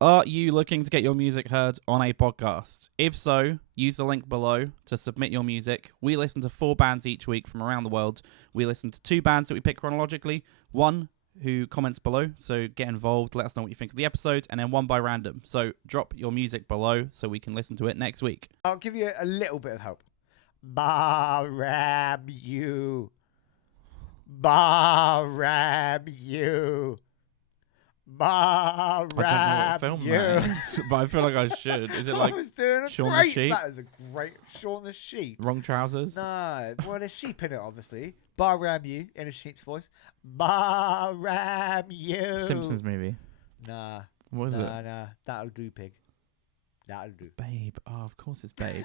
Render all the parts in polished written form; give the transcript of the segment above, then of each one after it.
Are you looking to get your music heard on a podcast? If so, use the link below to submit your music. We listen to 4 bands each week from around the world. We listen to 2 bands that we pick chronologically. One who comments below, so get involved, let us know what you think of the episode, and then one by random. So drop your music below so we can listen to it next week. I'll give you a little bit of help. Baram you. Baram you. I don't know what film that is, but I feel like I should. Is it like I was doing a Shaun the great. Sheep? That is a great Shaun the Sheep. Wrong Trousers? No, well, there's sheep in it, obviously. Baram you in a sheep's voice. Baram you. Simpsons movie. Nah. What is it? Nah. That'll do, pig. That'll do. Babe. Oh, of course it's Babe.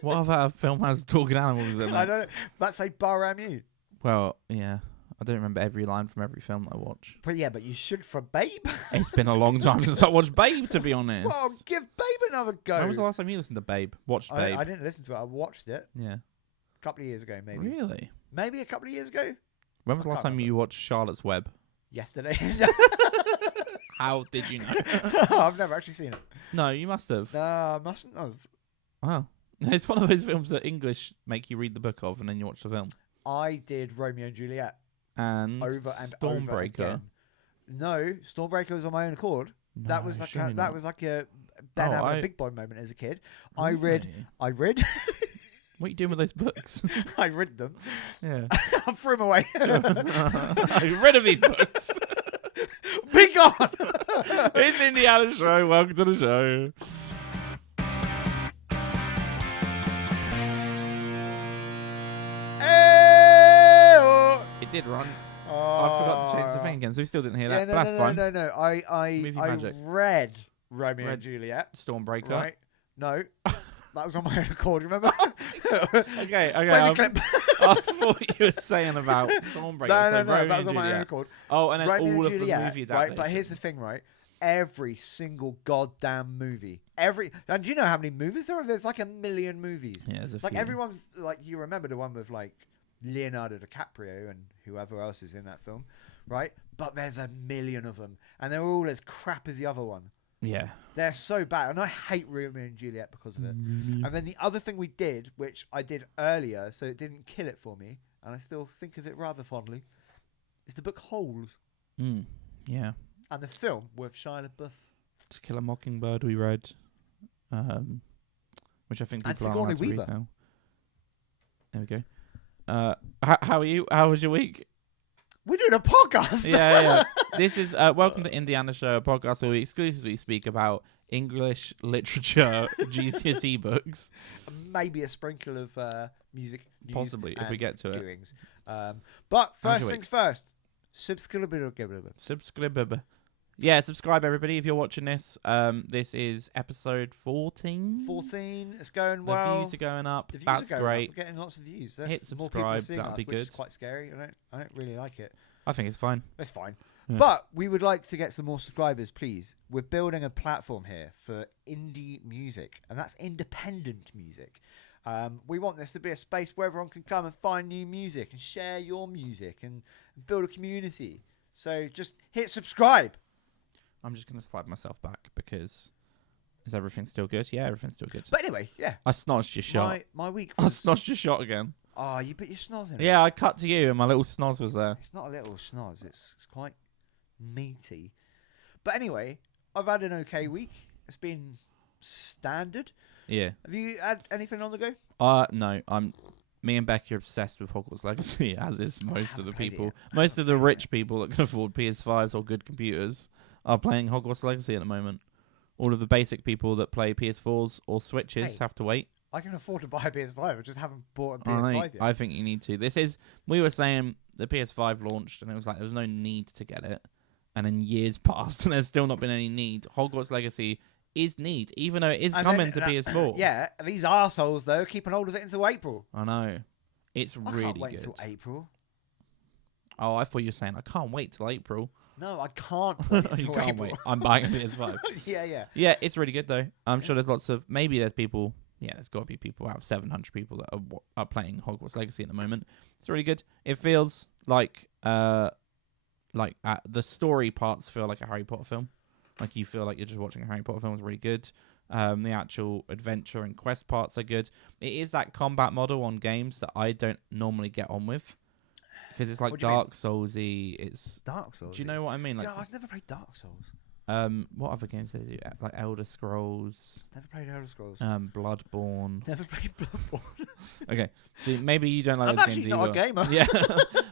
What other film has talking animals in it? I don't know. Let's say Baram you. Well, yeah. I don't remember every line from every film that I watch. But yeah, but you should for Babe. It's been a long time since I watched Babe, to be honest. Well, give Babe another go. When was the last time you listened to Babe? Watched Babe? I didn't listen to it. I watched it Yeah. a couple of years ago, maybe. Really? Maybe a couple of years ago. When was the last time you watched Charlotte's Web? Yesterday. How did you know? I've never actually seen it. No, you must have. No, I mustn't have. Wow. It's one of those films that English make you read the book of and then you watch the film. I did Romeo and Juliet. And Over and Stormbreaker. over again. No, Stormbreaker was on my own accord. No, that was like surely that not. was like a Ben having a big boy moment as a kid. I read. What are you doing with those books? I read them. Yeah. I threw them away. Get rid of these books. Be gone. It's Indiana Show. Welcome to the show. It did run. I forgot to change the thing again, so we still didn't hear that. Yeah, But that's fine. No. I Movie magic. read Romeo and Juliet. Stormbreaker. Right? No, that was on my own accord. Remember? Okay. Play the clip. I thought you were saying about Stormbreaker. No, Romeo that was on and my own Juliet. accord. Oh, and then Romeo all and of the Juliet, movie adaptations. right? But here's the thing, right? Every single goddamn movie. And do you know how many movies there are? There's like 1 million movies. Yeah, there's a Like few. everyone, like you remember the one with like Leonardo DiCaprio and whoever else is in that film, right? But there's 1 million of them, and they're all as crap as the other one. Yeah. They're so bad, and I hate Romeo and Juliet because of it. And then the other thing we did, which I did earlier, so it didn't kill it for me, and I still think of it rather fondly, is the book Holes. Yeah. And the film with Shia LaBeouf. To Kill a Mockingbird we read, which I think And people are Sigourney allowed to read Weaver. now. There we go. How are you? How was your week? We're doing a podcast. Yeah. This is Welcome to Indiana Show, a podcast where we exclusively speak about English literature GCSE books. Maybe a sprinkle of music. News Possibly, if we and get to it. doings. But How's first your things first. Subscribe. Subscribe. Yeah, subscribe everybody if you're watching this. This is episode 14. 14. It's going The well. views are going up. The views That's are going great. Up. We're getting lots of views. That's Hit more people subscribe, seeing that'd us, be which is good. quite scary. I don't really like it. I think it's fine. It's fine. Yeah. But we would like to get some more subscribers, please. We're building a platform here for indie music, and that's independent music. We want this to be a space where everyone can come and find new music and share your music and build a community. So just hit subscribe. I'm just going to slap myself back because is everything still good? Yeah, everything's still good. But anyway, yeah. I snodged your shot. My week I was... snodged your shot again. Oh, you put your schnoz in it. Yeah, I cut to you and my little snoz was there. It's not a little schnoz. It's quite meaty. But anyway, I've had an okay week. It's been standard. Yeah. Have you had anything on the go? No, me and Becky are obsessed with Hogwarts Legacy, as is most of the played it people. yet. Most of the rich people that can afford PS5s or good computers are playing Hogwarts Legacy at the moment. All of the basic people that play PS4s or Switches Hey. have to wait. I can afford to buy a PS5. I just haven't bought a PS5 yet. I think you need to. We were saying the PS5 launched and it was like there was no need to get it. And then years passed and there's still not been any need. Hogwarts Legacy is need, even though it is And coming then- to PS4. Yeah, these arseholes, though, keeping hold of it until April. I know. It's I really can't wait good. until April. Oh, I thought you were saying I can't wait till April. No, I can't wait You until can't April. wait. I'm buying a PS5. Yeah. Yeah, it's really good though. I'm sure there's lots of there's people. Yeah, there's got to be people out of 700 people that are playing Hogwarts Legacy at the moment. It's really good. It feels like the story parts feel like a Harry Potter film. Like you feel like you're just watching a Harry Potter film is really good. The actual adventure and quest parts are good. It is that combat model on games that I don't normally get on with because it's like What do you mean? Dark Soulsy. It's Dark Souls. do you know what I mean? Do Like you know, I've never played Dark Souls. what other games do they do? Like Elder Scrolls, Never played Elder Scrolls. Bloodborne. Never played Bloodborne. Okay, so maybe you don't like I'm those actually games not either. a gamer. Yeah,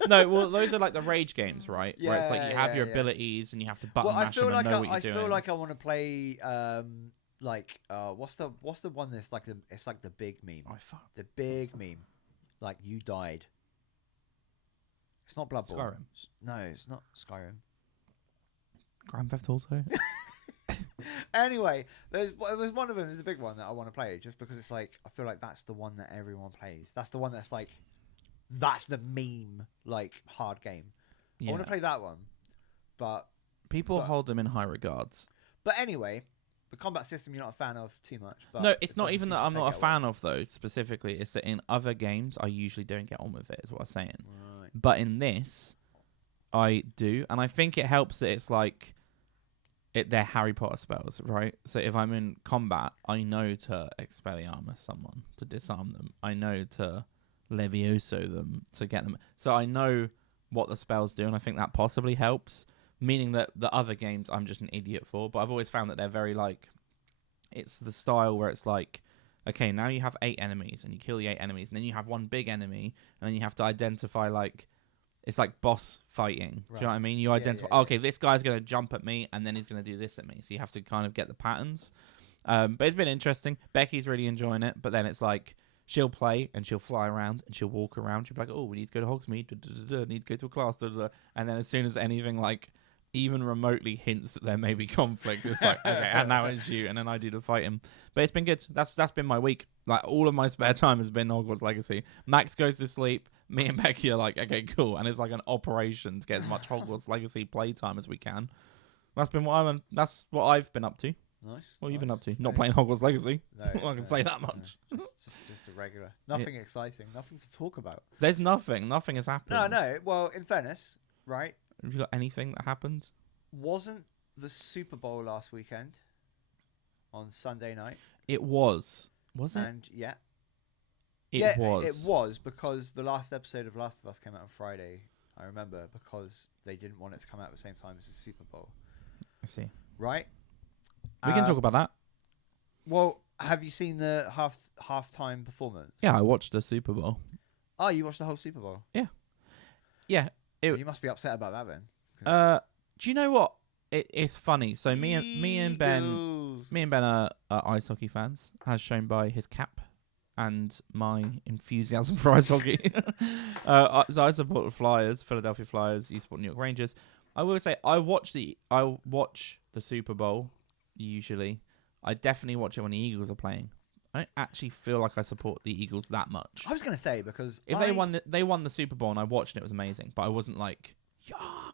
no. Well, those are like the rage games, right? Where it's like you have your yeah. abilities and you have to button Well, I mash feel them like and know what you're I doing. feel like I want to play what's the one that's like the big meme. Oh, fuck. The big meme. Like you died. It's not Bloodborne. Skyrim. No, it's not Skyrim. Grand Theft Auto. Anyway, there's one of them is the big one that I want to play just because it's like I feel like that's the one that everyone plays. That's the one that's like that's the meme like hard game. Yeah. I want to play that one, but People hold them in high regards. anyway, the combat system you're not a fan of too much. But No, it's it not doesn't even seem that to I'm not a segue fan of though. Specifically, it's that in other games I usually don't get on with it. Is what I'm saying. well. Right. But in this, I do, and I think it helps that it's like they're Harry Potter spells, right? So if I'm in combat, I know to Expelliarmus someone to disarm them. I know to Levioso them to get them. So I know what the spells do, and I think that possibly helps. Meaning that the other games I'm just an idiot for, but I've always found that they're very like, it's the style where it's like, okay, now you have 8 enemies and you kill the 8 enemies, and then you have one big enemy, and then you have to identify like, it's like boss fighting. Right. Do you know what I mean? You Yeah, identify, yeah, yeah. okay, this guy's going to jump at me and then he's going to do this at me. So you have to kind of get the patterns. But it's been interesting. Becky's really enjoying it. But then it's like, she'll play and she'll fly around and she'll walk around. She'll be like, oh, we need to go to Hogsmeade. Need to go to a class. And then as soon as anything like even remotely hints that there may be conflict, it's like, okay, and now it's you. And then I do the fighting. But it's been good. That's been my week. Like all of my spare time has been Hogwarts Legacy. Max goes to sleep. Me and Becky are like, okay, cool, and it's like an operation to get as much Hogwarts Legacy playtime as we can. That's what I've been up to. Nice. What have you been nice. up to? Not Yeah. playing Hogwarts Legacy. No, I can say that much. No, just a regular. Nothing exciting. Nothing to talk about. There's nothing. Nothing has happened. No. Well, in fairness, right? Have you got anything that happened? Wasn't the Super Bowl last weekend on Sunday night? It was. Was it? And yeah, It was. It was because the last episode of Last of Us came out on Friday. I remember because they didn't want it to come out at the same time as the Super Bowl. I see. Right? We can talk about that. Well, have you seen the halftime performance? Yeah, I watched the Super Bowl. Oh, you watched the whole Super Bowl? Yeah. Well, you must be upset about that then. 'Cause Do you know what? It's funny. So me and Ben Eagles. are ice hockey fans, as shown by his cap and my enthusiasm for ice hockey. So I support the Flyers, Philadelphia Flyers. You support New York Rangers. I will say I watch the Super Bowl usually. I definitely watch it when the Eagles are playing. I don't actually feel like I support the Eagles that much. I was going to say because If they won the Super Bowl and I watched it, it was amazing. But I wasn't like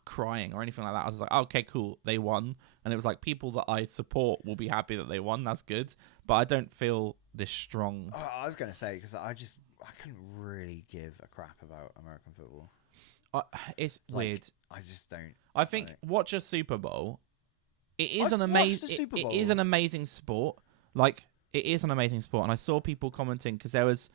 crying or anything like that. I was like, okay, cool, they won, and it was like people that I support will be happy that they won. That's good, but I don't feel this strong. I was going to say because I couldn't really give a crap about American football. It's Like, weird. I just don't. I think watch a Super Bowl. It is I've an watched the amazing. Super It Bowl. is an amazing sport. Like it is an amazing sport, and I saw people commenting because there was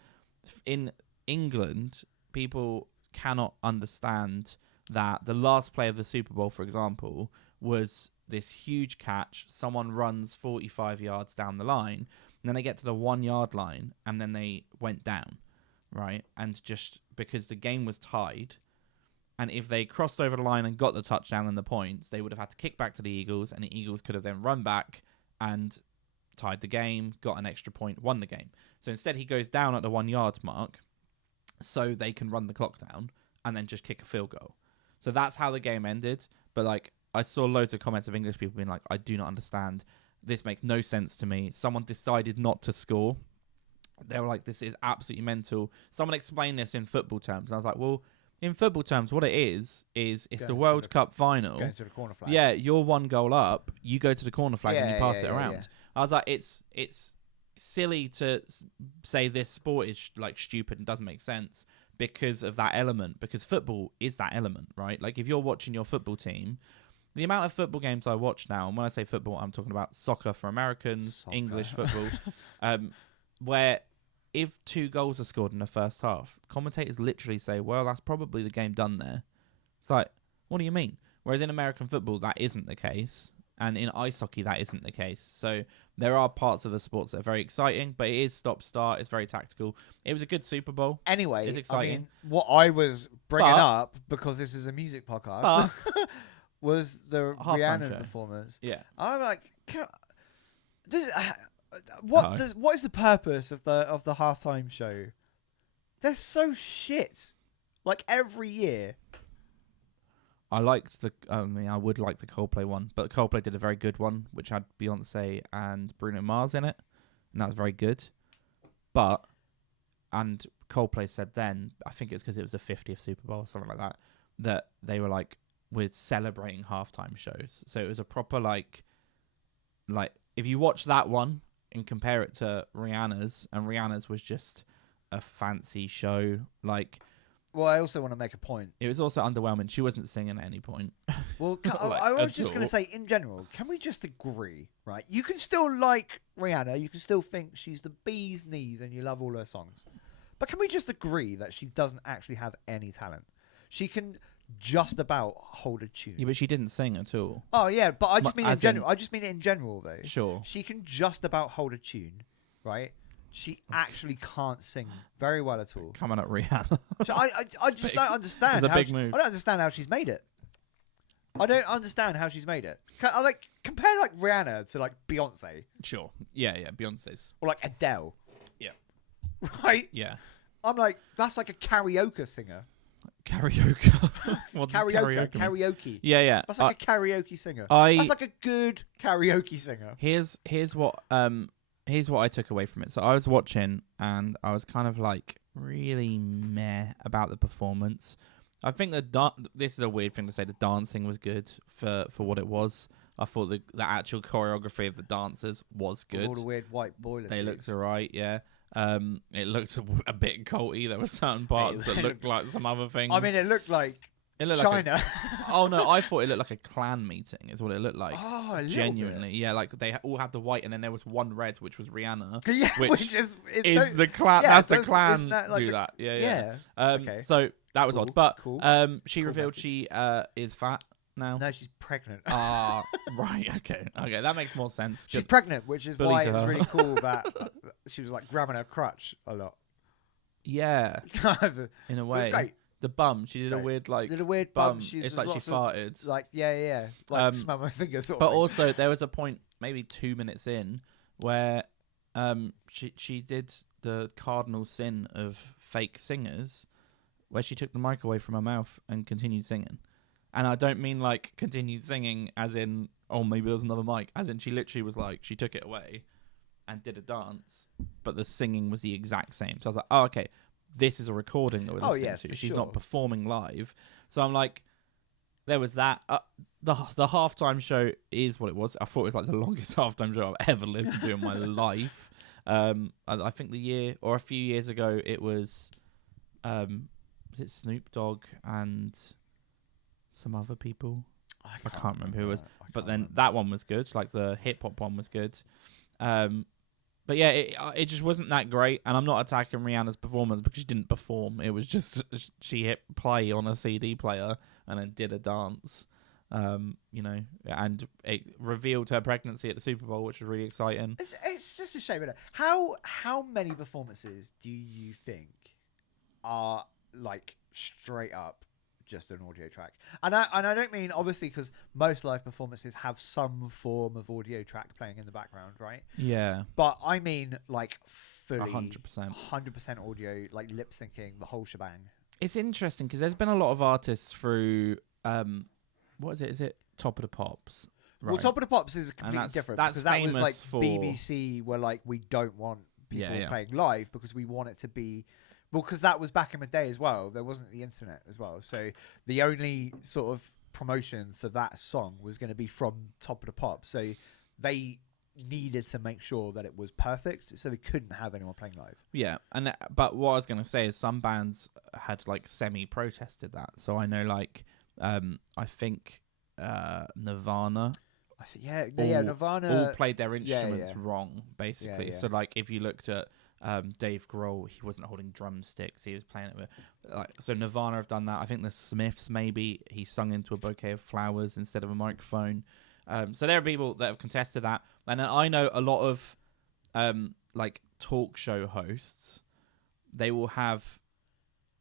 in England people cannot understand that the last play of the Super Bowl, for example, was this huge catch. Someone runs 45 yards down the line, and then they get to the 1 yard line, and then they went down, right? And just because the game was tied, and if they crossed over the line and got the touchdown and the points, they would have had to kick back to the Eagles, and the Eagles could have then run back and tied the game, got an extra point, won the game. So instead, he goes down at the 1 yard mark, so they can run the clock down and then just kick a field goal. So that's how the game ended. But like, I saw loads of comments of English people being like, I do not understand. This makes no sense to me. Someone decided not to score. They were like, this is absolutely mental. Someone explained this in football terms. And I was like, well, in football terms, what it is it's the World Cup final. Going to the corner flag. Yeah, you're 1 goal up. You go to the corner flag and you pass it around. Yeah. I was like, it's silly to say this sport is like stupid and doesn't make sense because of that element. Because football is that element, right? Like if you're watching your football team, the amount of football games I watch now, and when I say football, I'm talking about soccer for Americans, English football, where if 2 goals are scored in the first half, commentators literally say, well, that's probably the game done there. It's like, what do you mean? Whereas in American football, that isn't the case. And in ice hockey, that isn't the case. So there are parts of the sports that are very exciting, but it is stop-start. It's very tactical. It was a good Super Bowl. Anyway, It's exciting. I mean, what I was bringing up, because this is a music podcast, was the Rihanna performance. Yeah. I'm like, what is the purpose of the halftime show? They're so shit. Like every year. I would like the Coldplay one, but Coldplay did a very good one, which had Beyonce and Bruno Mars in it, and that was very good. And Coldplay said then, I think it's because it was the 50th Super Bowl or something like that, that they were like, we're celebrating halftime shows. So it was a proper like if you watch that one and compare it to Rihanna's, and Rihanna's was just a fancy show, like. Well, I also want to make a point. It was also underwhelming. She wasn't singing at any point. Well, I was just going to say, in general, can we just agree, right? You can still like Rihanna. You can still think she's the bee's knees and you love all her songs. But can we just agree that she doesn't actually have any talent? She can just about hold a tune. Yeah, but she didn't sing at all. Oh, yeah, but I just mean in general. I just mean it in general, though. Sure. She can just about hold a tune, right? She actually can't sing very well at all. Coming at Rihanna. So I just don't understand. It's a big move. I don't understand how she's made it. I don't understand how she's made it. Compare Rihanna to Beyonce. Sure. Yeah. Beyonce's. Or Adele. Yeah. Right? Yeah. I'm like, that's like a karaoke singer. Karaoke. What does Karaoke. Yeah. That's like a karaoke singer. That's like a good karaoke singer. Here's what I took away from it. So I was watching and I was kind of really meh about the performance. I think this is a weird thing to say. The dancing was good for what it was. I thought the actual choreography of the dancers was good. All the weird white boiler They suits. looked alright, yeah. It looked a bit culty. There were certain parts that looked like some other things. I mean, it looked like China. Oh no, I thought it looked like a clan meeting is what it looked like. Oh, a genuinely, bit. yeah. Like they all had the white, and then there was one red, which was Rihanna. Yeah, which is the clan. Yeah, that's the clan that do that. Yeah. Yeah. Okay. So that was Cool, odd, but cool. she Cool revealed message. she is fat now. No, she's pregnant. Right. Okay. That makes more sense. She's Good. pregnant, which is Bully why to it was her. really cool that she was grabbing her crutch a lot. Yeah, It in a was way. great. The bum. She did a great. weird Did a weird bum. bump. It's like she farted. Yeah. Smell my finger sort of But thing. also there was a point, maybe 2 minutes in, where she did the cardinal sin of fake singers, where she took the mic away from her mouth and continued singing. And I don't mean continued singing as in, oh, maybe there was another mic. As in she literally was she took it away and did a dance, but the singing was the exact same. So I was like, oh, okay, this is a recording that we're listening to. She's not performing live. So I'm like, there was that. The halftime show is what it was. I thought it was the longest halftime show I've ever listened to in my life. I think the year or a few years ago it was it Snoop Dogg and some other people? I can't remember who it was. But then that one was good. The hip hop one was good. But yeah, it just wasn't that great. And I'm not attacking Rihanna's performance because she didn't perform. It was just she hit play on a CD player and then did a dance. And it revealed her pregnancy at the Super Bowl, which was really exciting. It's just a shame. Isn't it? How many performances do you think are straight up just an audio track? And I don't mean obviously because most live performances have some form of audio track playing in the background, right? Yeah. But I mean fully 100% audio, lip syncing, the whole shebang. It's interesting because there's been a lot of artists through what is it? Is it Top of the Pops? Right. Well, Top of the Pops is completely different because that was famous for BBC were we don't want people playing live because we want it to be. Well, because that was back in the day as well. There wasn't the internet as well. So the only sort of promotion for that song was going to be from Top of the Pops. So they needed to make sure that it was perfect. So they couldn't have anyone playing live. Yeah. But what I was going to say is some bands had semi-protested that. So I know I think Nirvana. Nirvana all played their instruments yeah. wrong, basically. Yeah. So like if you looked at Dave Grohl, he wasn't holding drumsticks, he was playing it with so Nirvana have done that. I think the Smiths, maybe he sung into a bouquet of flowers instead of a microphone. So there are people that have contested that, and then I know a lot of like talk show hosts. They will have,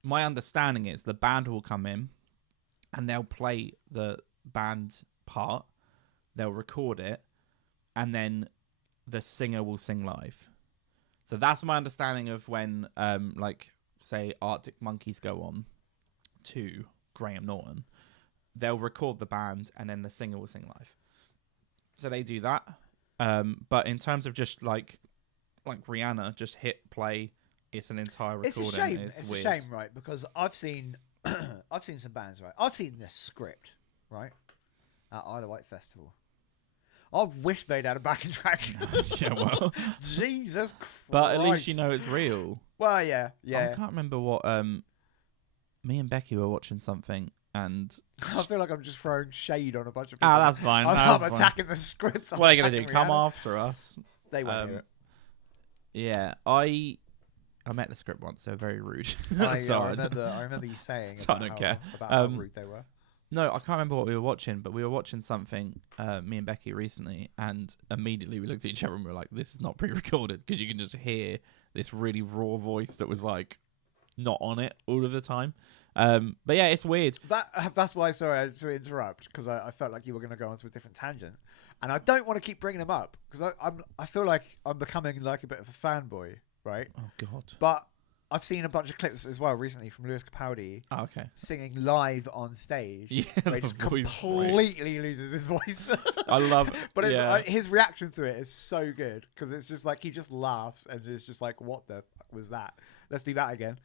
my understanding is the band will come in and they'll play the band part, they'll record it, and then the singer will sing live. So that's my understanding of when, like, say, Arctic Monkeys go on to Graham Norton. They'll record the band, and then the singer will sing live. So they do that. But in terms of just, like Rihanna, just hit play, it's an entire recording. It's a shame. It's a weird. shame, right? Because I've seen some bands, right? I've seen the script, right, at Isle of Wight Festival. I wish they'd had a backing track. Yeah, well. Jesus Christ. But at least you know it's real. Well, yeah. I can't remember what... me and Becky were watching something, and... I feel like I'm just throwing shade on a bunch of people. That's fine. I'm attacking the script. What are they going to do? Come after us? They won't do it. Yeah, I met the script once. They're very rude. Sorry. I remember you saying so about how rude they were. No, I can't remember what we were watching, but we were watching something, me and Becky recently, and immediately we looked at each other and we were like, this is not pre-recorded, because you can just hear this really raw voice that was like not on it all of the time. But yeah, it's weird. That's why, sorry, I had to interrupt, because I felt like you were going to go onto a different tangent. And I don't want to keep bringing them up, because I feel like I'm becoming like a bit of a fanboy, right? Oh, God. But I've seen a bunch of clips as well recently from Lewis Capaldi singing live on stage. Yeah, where he just completely loses his voice. I love it. But his reaction to it is so good, because it's just like he just laughs and is just like, what the fuck was that? Let's do that again.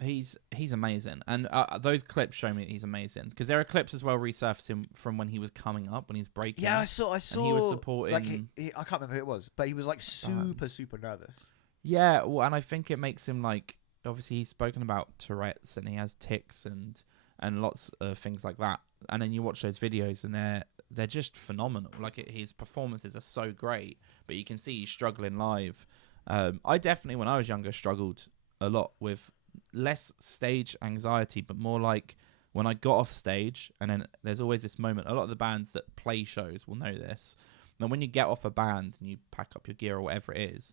He's amazing, and those clips show me that he's amazing, because there are clips as well resurfacing from when he was coming up, when he's breaking. Yeah, I saw. And he was supporting. Like I can't remember who it was, but he was like super nervous. Yeah, well, and I think it makes him like, obviously he's spoken about Tourette's and he has tics and lots of things like that. And then you watch those videos and they're just phenomenal. Like his performances are so great, but you can see he's struggling live. I definitely, when I was younger, struggled a lot with less stage anxiety, but more like when I got off stage, and then there's always this moment. A lot of the bands that play shows will know this. Now, when you get off a band and you pack up your gear or whatever it is,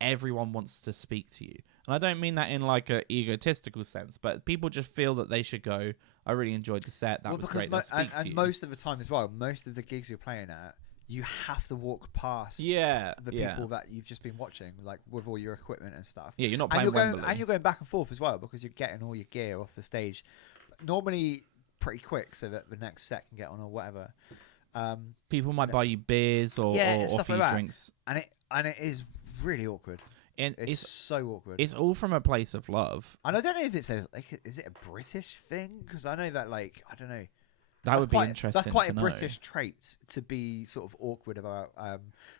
everyone wants to speak to you. And I don't mean that in like a egotistical sense, but people just feel that they should go, I really enjoyed the set, that was great, let's speak to you. Most of the time as well, most of the gigs you're playing at, you have to walk past the people that you've just been watching, like with all your equipment and stuff. Yeah, you're not playing Wembley. And you're going back and forth as well, because you're getting all your gear off the stage. Normally pretty quick, so that the next set can get on or whatever. People might buy you beers or offer you drinks. And it is really awkward. And it's so awkward. It's all from a place of love. And I don't know if it's is it a British thing? Because I know that, like, I don't know. That would be interesting. That's quite a British trait, to be sort of awkward about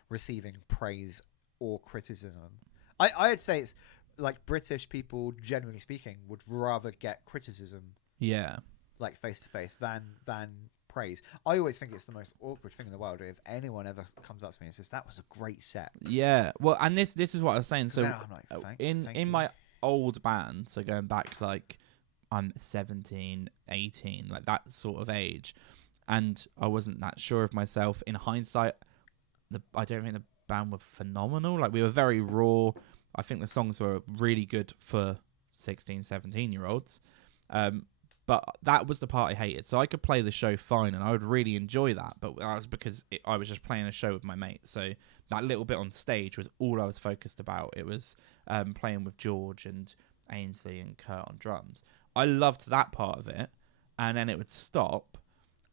receiving praise or criticism. I'd say it's like British people, generally speaking, would rather get criticism, like face to face, than praise. I always think it's the most awkward thing in the world if anyone ever comes up to me and says, that was a great set. Yeah, well, and this is what I was saying. So I'm like, in my old band, so going back like I'm 17, 18, like that sort of age, and I wasn't that sure of myself. In hindsight, I don't think the band were phenomenal. Like, we were very raw. I think the songs were really good for 16, 17-year-olds. But that was the part I hated. So I could play the show fine and I would really enjoy that. But that was because I was just playing a show with my mates. So that little bit on stage was all I was focused about. It was playing with George and Ainsley and Kurt on drums. I loved that part of it. And then it would stop.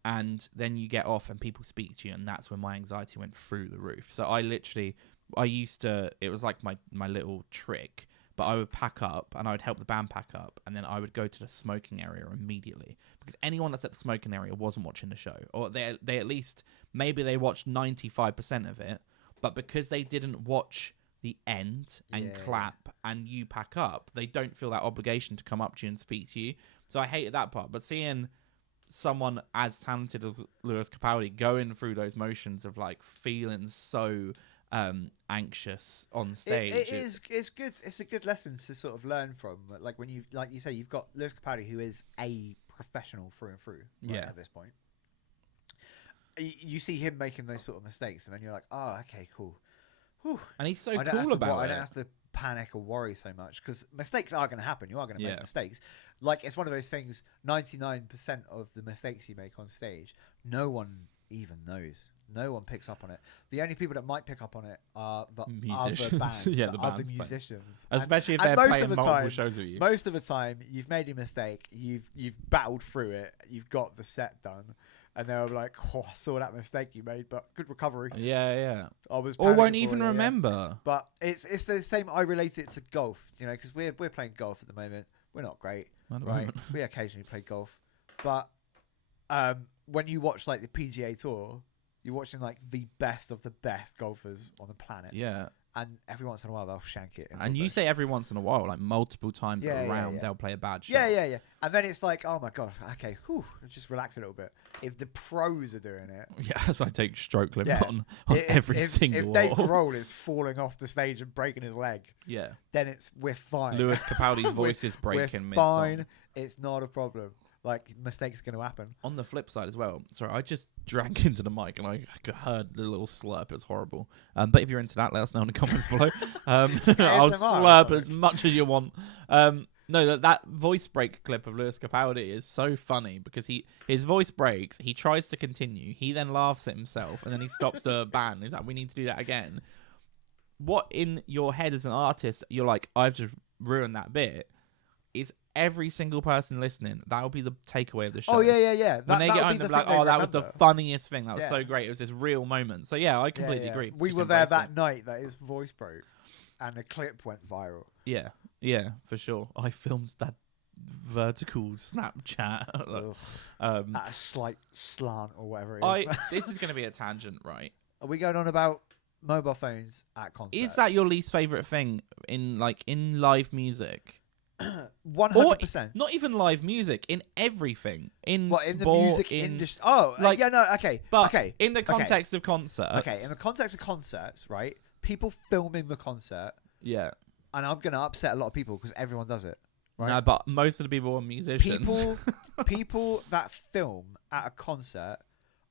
And then you get off and people speak to you. And that's when my anxiety went through the roof. So I used to, it was like my little trick. But I would pack up and I would help the band pack up, and then I would go to the smoking area immediately, because anyone that's at the smoking area wasn't watching the show, or they at least, maybe they watched 95% of it, but because they didn't watch the end and clap and you pack up, they don't feel that obligation to come up to you and speak to you. So I hated that part. But seeing someone as talented as Lewis Capaldi going through those motions of like feeling so anxious on stage. It's good. It's a good lesson to sort of learn from. Like when you say, you've got Lewis Capaldi, who is a professional through and through. Right, at this point, you see him making those sort of mistakes, and then you're like, oh, okay, cool. Whew. And he's so cool about it. I don't have to panic or worry so much, because mistakes are going to happen. You are going to make mistakes. Like, it's one of those things. 99% of the mistakes you make on stage, no one even knows. No one picks up on it. The only people that might pick up on it are the other bands, the other musicians. Especially if they're playing multiple shows with you. Most of the time, you've made a mistake. You've battled through it. You've got the set done. And they were like, oh, I saw that mistake you made, but good recovery. Yeah. I was or won't even remember. Yeah. But it's the same. I relate it to golf, because we're playing golf at the moment. We're not great, right? We occasionally play golf. But when you watch like the PGA Tour, you're watching like the best of the best golfers on the planet. Yeah. And every once in a while, they'll shank it. And you say every once in a while, like multiple times a round, they'll play a bad shot. Yeah. And then it's like, oh my God, okay, just relax a little bit. If the pros are doing it. Yeah, as I take stroke limit on every single If Dave Grohl is falling off the stage and breaking his leg, then we're fine. Lewis Capaldi's voice is breaking we're fine. It's not a problem. Like, mistakes are going to happen. On the flip side as well, sorry, I just drank into the mic and I heard the little slurp. It was horrible. But if you're into that, let us know in the comments below. I'll slurp as much as you want. No, that voice break clip of Lewis Capaldi is so funny because his voice breaks, he tries to continue, he then laughs at himself, and then he stops the band. He's like, we need to do that again. What in your head as an artist, you're like, I've just ruined that bit, is every single person listening, that'll be the takeaway of the show. Oh, yeah. When they get home, they're like, oh, that was the funniest thing. That was so great. It was this real moment. So, yeah, I completely agree. We were there that night that his voice broke and the clip went viral. Yeah, for sure. I filmed that vertical Snapchat. At a slight slant or whatever it is. This is going to be a tangent, right? Are we going on about mobile phones at concerts? Is that your least favourite thing in live music? 100%. Not even live music, in everything, in the music industry. Okay. But in the context of concerts. Okay, in the context of concerts, right? People filming the concert. Yeah. And I'm gonna upset a lot of people because everyone does it. Right? No, but most of the people are musicians. People that film at a concert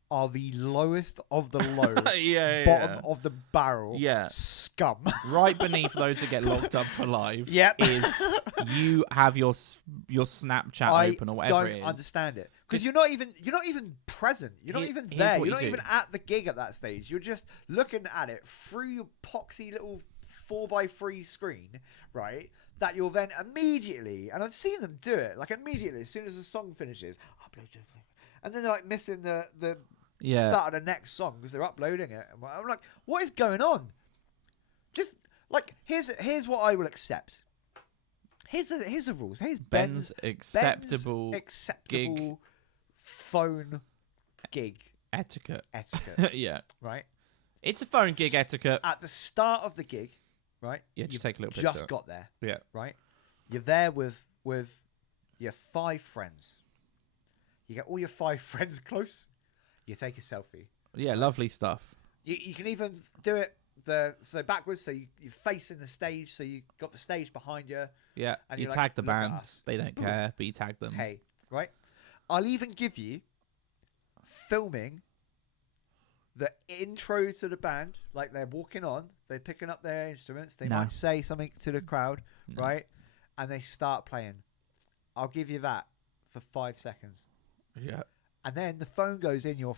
are the lowest of the low, bottom of the barrel, scum. Right beneath those that get locked up for live, is you have your Snapchat open or whatever it is. I don't understand it because you're not even present. You're not even there. You're not even at the gig at that stage. You're just looking at it through your poxy little 4x3 screen, right? That you'll then immediately, and I've seen them do it, like immediately as soon as the song finishes, and then they're like missing the start of the next song because they're uploading it. And I'm like, what is going on? Just like here's what I will accept. Here's the rules. Here's Ben's acceptable gig phone gig etiquette. Yeah, right. It's a phone gig etiquette. At the start of the gig, right? Yeah, just take a little picture. Just got there. Yeah, right. You're there with your 5 friends. You get all your 5 friends close. You take a selfie. Yeah, lovely stuff. You can even do it so backwards, so you're facing the stage, so you got the stage behind you. Yeah, and you tag the band. They don't care, but you tag them. Hey, right? I'll even give you filming the intro to the band, like they're walking on, they're picking up their instruments, they might say something to the crowd, right? And they start playing. I'll give you that for 5 seconds. Yeah. And then the phone goes in your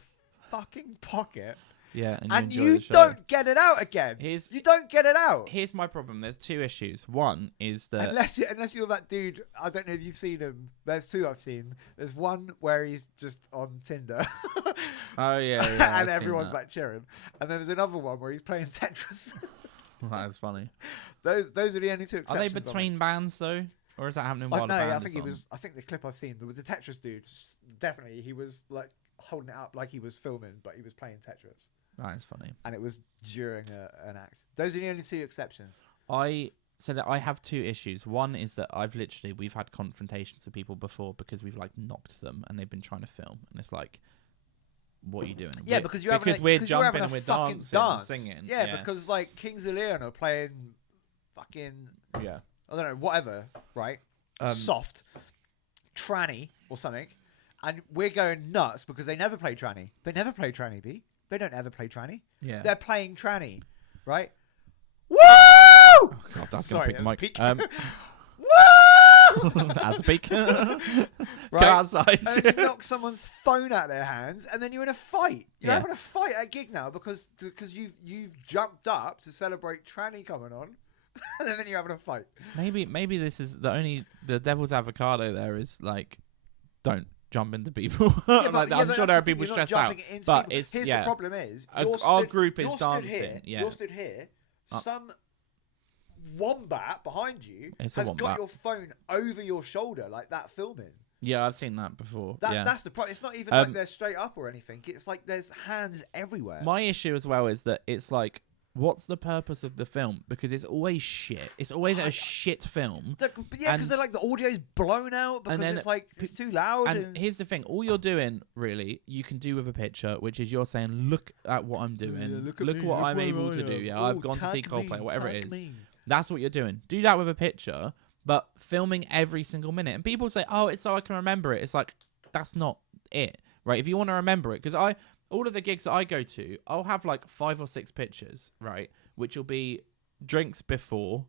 fucking pocket. Yeah, and you don't get it out again. You don't get it out. Here's my problem. There's 2 issues. One is that unless you're that dude, I don't know if you've seen him. There's 2 I've seen. There's one where he's just on Tinder. Oh yeah, and everyone's like cheering. And then there's another one where he's playing Tetris. That's funny. Those are the only 2 exceptions. Are they between bands though? Or is that happening while the band is on? I think the clip I've seen, there was the Tetris dude. Definitely, he was like holding it up like he was filming, but he was playing Tetris. That's funny. And it was during an act. Those are the only 2 exceptions. I So that I have two issues. One is that we've had confrontations with people before because we've like knocked them and they've been trying to film, and it's like, what are you doing? Yeah, because we're jumping and we're fucking dancing and dance. singing. Yeah, because like Kings of Leon are playing fucking I don't know, whatever, right? Soft tranny or something, and we're going nuts because they never play tranny. They never play tranny, B. They don't ever play tranny. Yeah, they're playing tranny, right? Woo! Oh God, that's Sorry, gonna peak. Woo! As a peak. Right? Go outside. And you knock someone's phone out of their hands, and then you're in a fight. You're Yeah. having a fight at a gig now because you've jumped up to celebrate tranny coming on, and then you're having a fight. Maybe this is the devil's avocado. There is like, don't jump into people. I'm sure there are people stressed out. But here's the problem: is our group is dancing. dancing. You're stood here. Some wombat behind you It's has got your phone over your shoulder like that filming. Yeah, I've seen that before. That's the problem. It's not even like they're straight up or anything. It's like there's hands everywhere. My issue as well is that it's like, what's the purpose of the film? Because it's always shit. It's always a shit film. Because they're like the audio's blown out because it's like it's too loud. And here's the thing: all you're doing, really, you can do with a picture, which is you're saying, "Look at what I'm doing. Look at what I'm able to do. Yeah, I've gone to see Coldplay, whatever it is." That's what you're doing. Do that with a picture, but filming every single minute. And people say, "Oh, it's so I can remember it." It's like, that's not it, right? If you want to remember it, because all of the gigs that I go to, I'll have like 5 or 6 pictures, right? Which will be drinks before.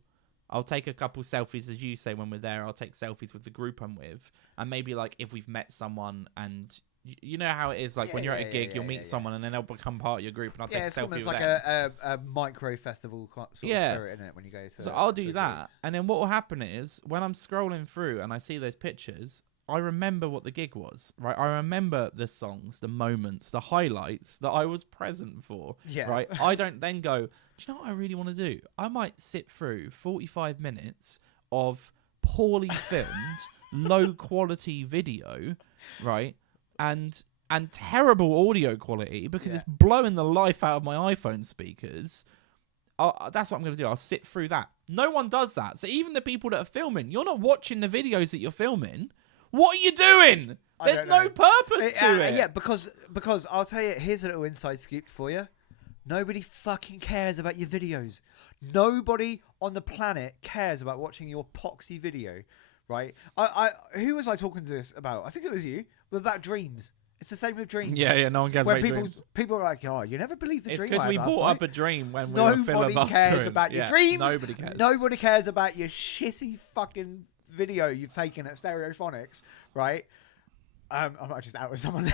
I'll take a couple selfies, as you say, when we're there. I'll take selfies with the group I'm with. And maybe like if we've met someone, and you know how it is, like when you're at a gig, you'll meet someone and then they'll become part of your group, and I'll take a selfie with them. It's almost like a micro festival sort of spirit, isn't it, when you go to... So I'll do that. And then what will happen is when I'm scrolling through and I see those pictures, I remember what the gig was, right? I remember the songs, the moments, the highlights that I was present for, right? I don't then go, do you know what I really want to do? I might sit through 45 minutes of poorly filmed, low quality video, right? And terrible audio quality because it's blowing the life out of my iPhone speakers. That's what I'm going to do. I'll sit through that. No one does that. So even the people that are filming, you're not watching the videos that you're filming. What are you doing? There's no purpose to it. Yeah, because I'll tell you, here's a little inside scoop for you. Nobody fucking cares about your videos. Nobody on the planet cares about watching your poxy video, right? Who was I talking to this about? I think it was you. About dreams. It's the same with dreams. Yeah, no one cares about dreams. People are like, oh, you never believe the dream. It's because we brought up a dream when we were filibustering. Nobody cares about your dreams. Nobody cares. Nobody cares about your shitty fucking video you've taken at Stereophonics, right? I might just out with someone.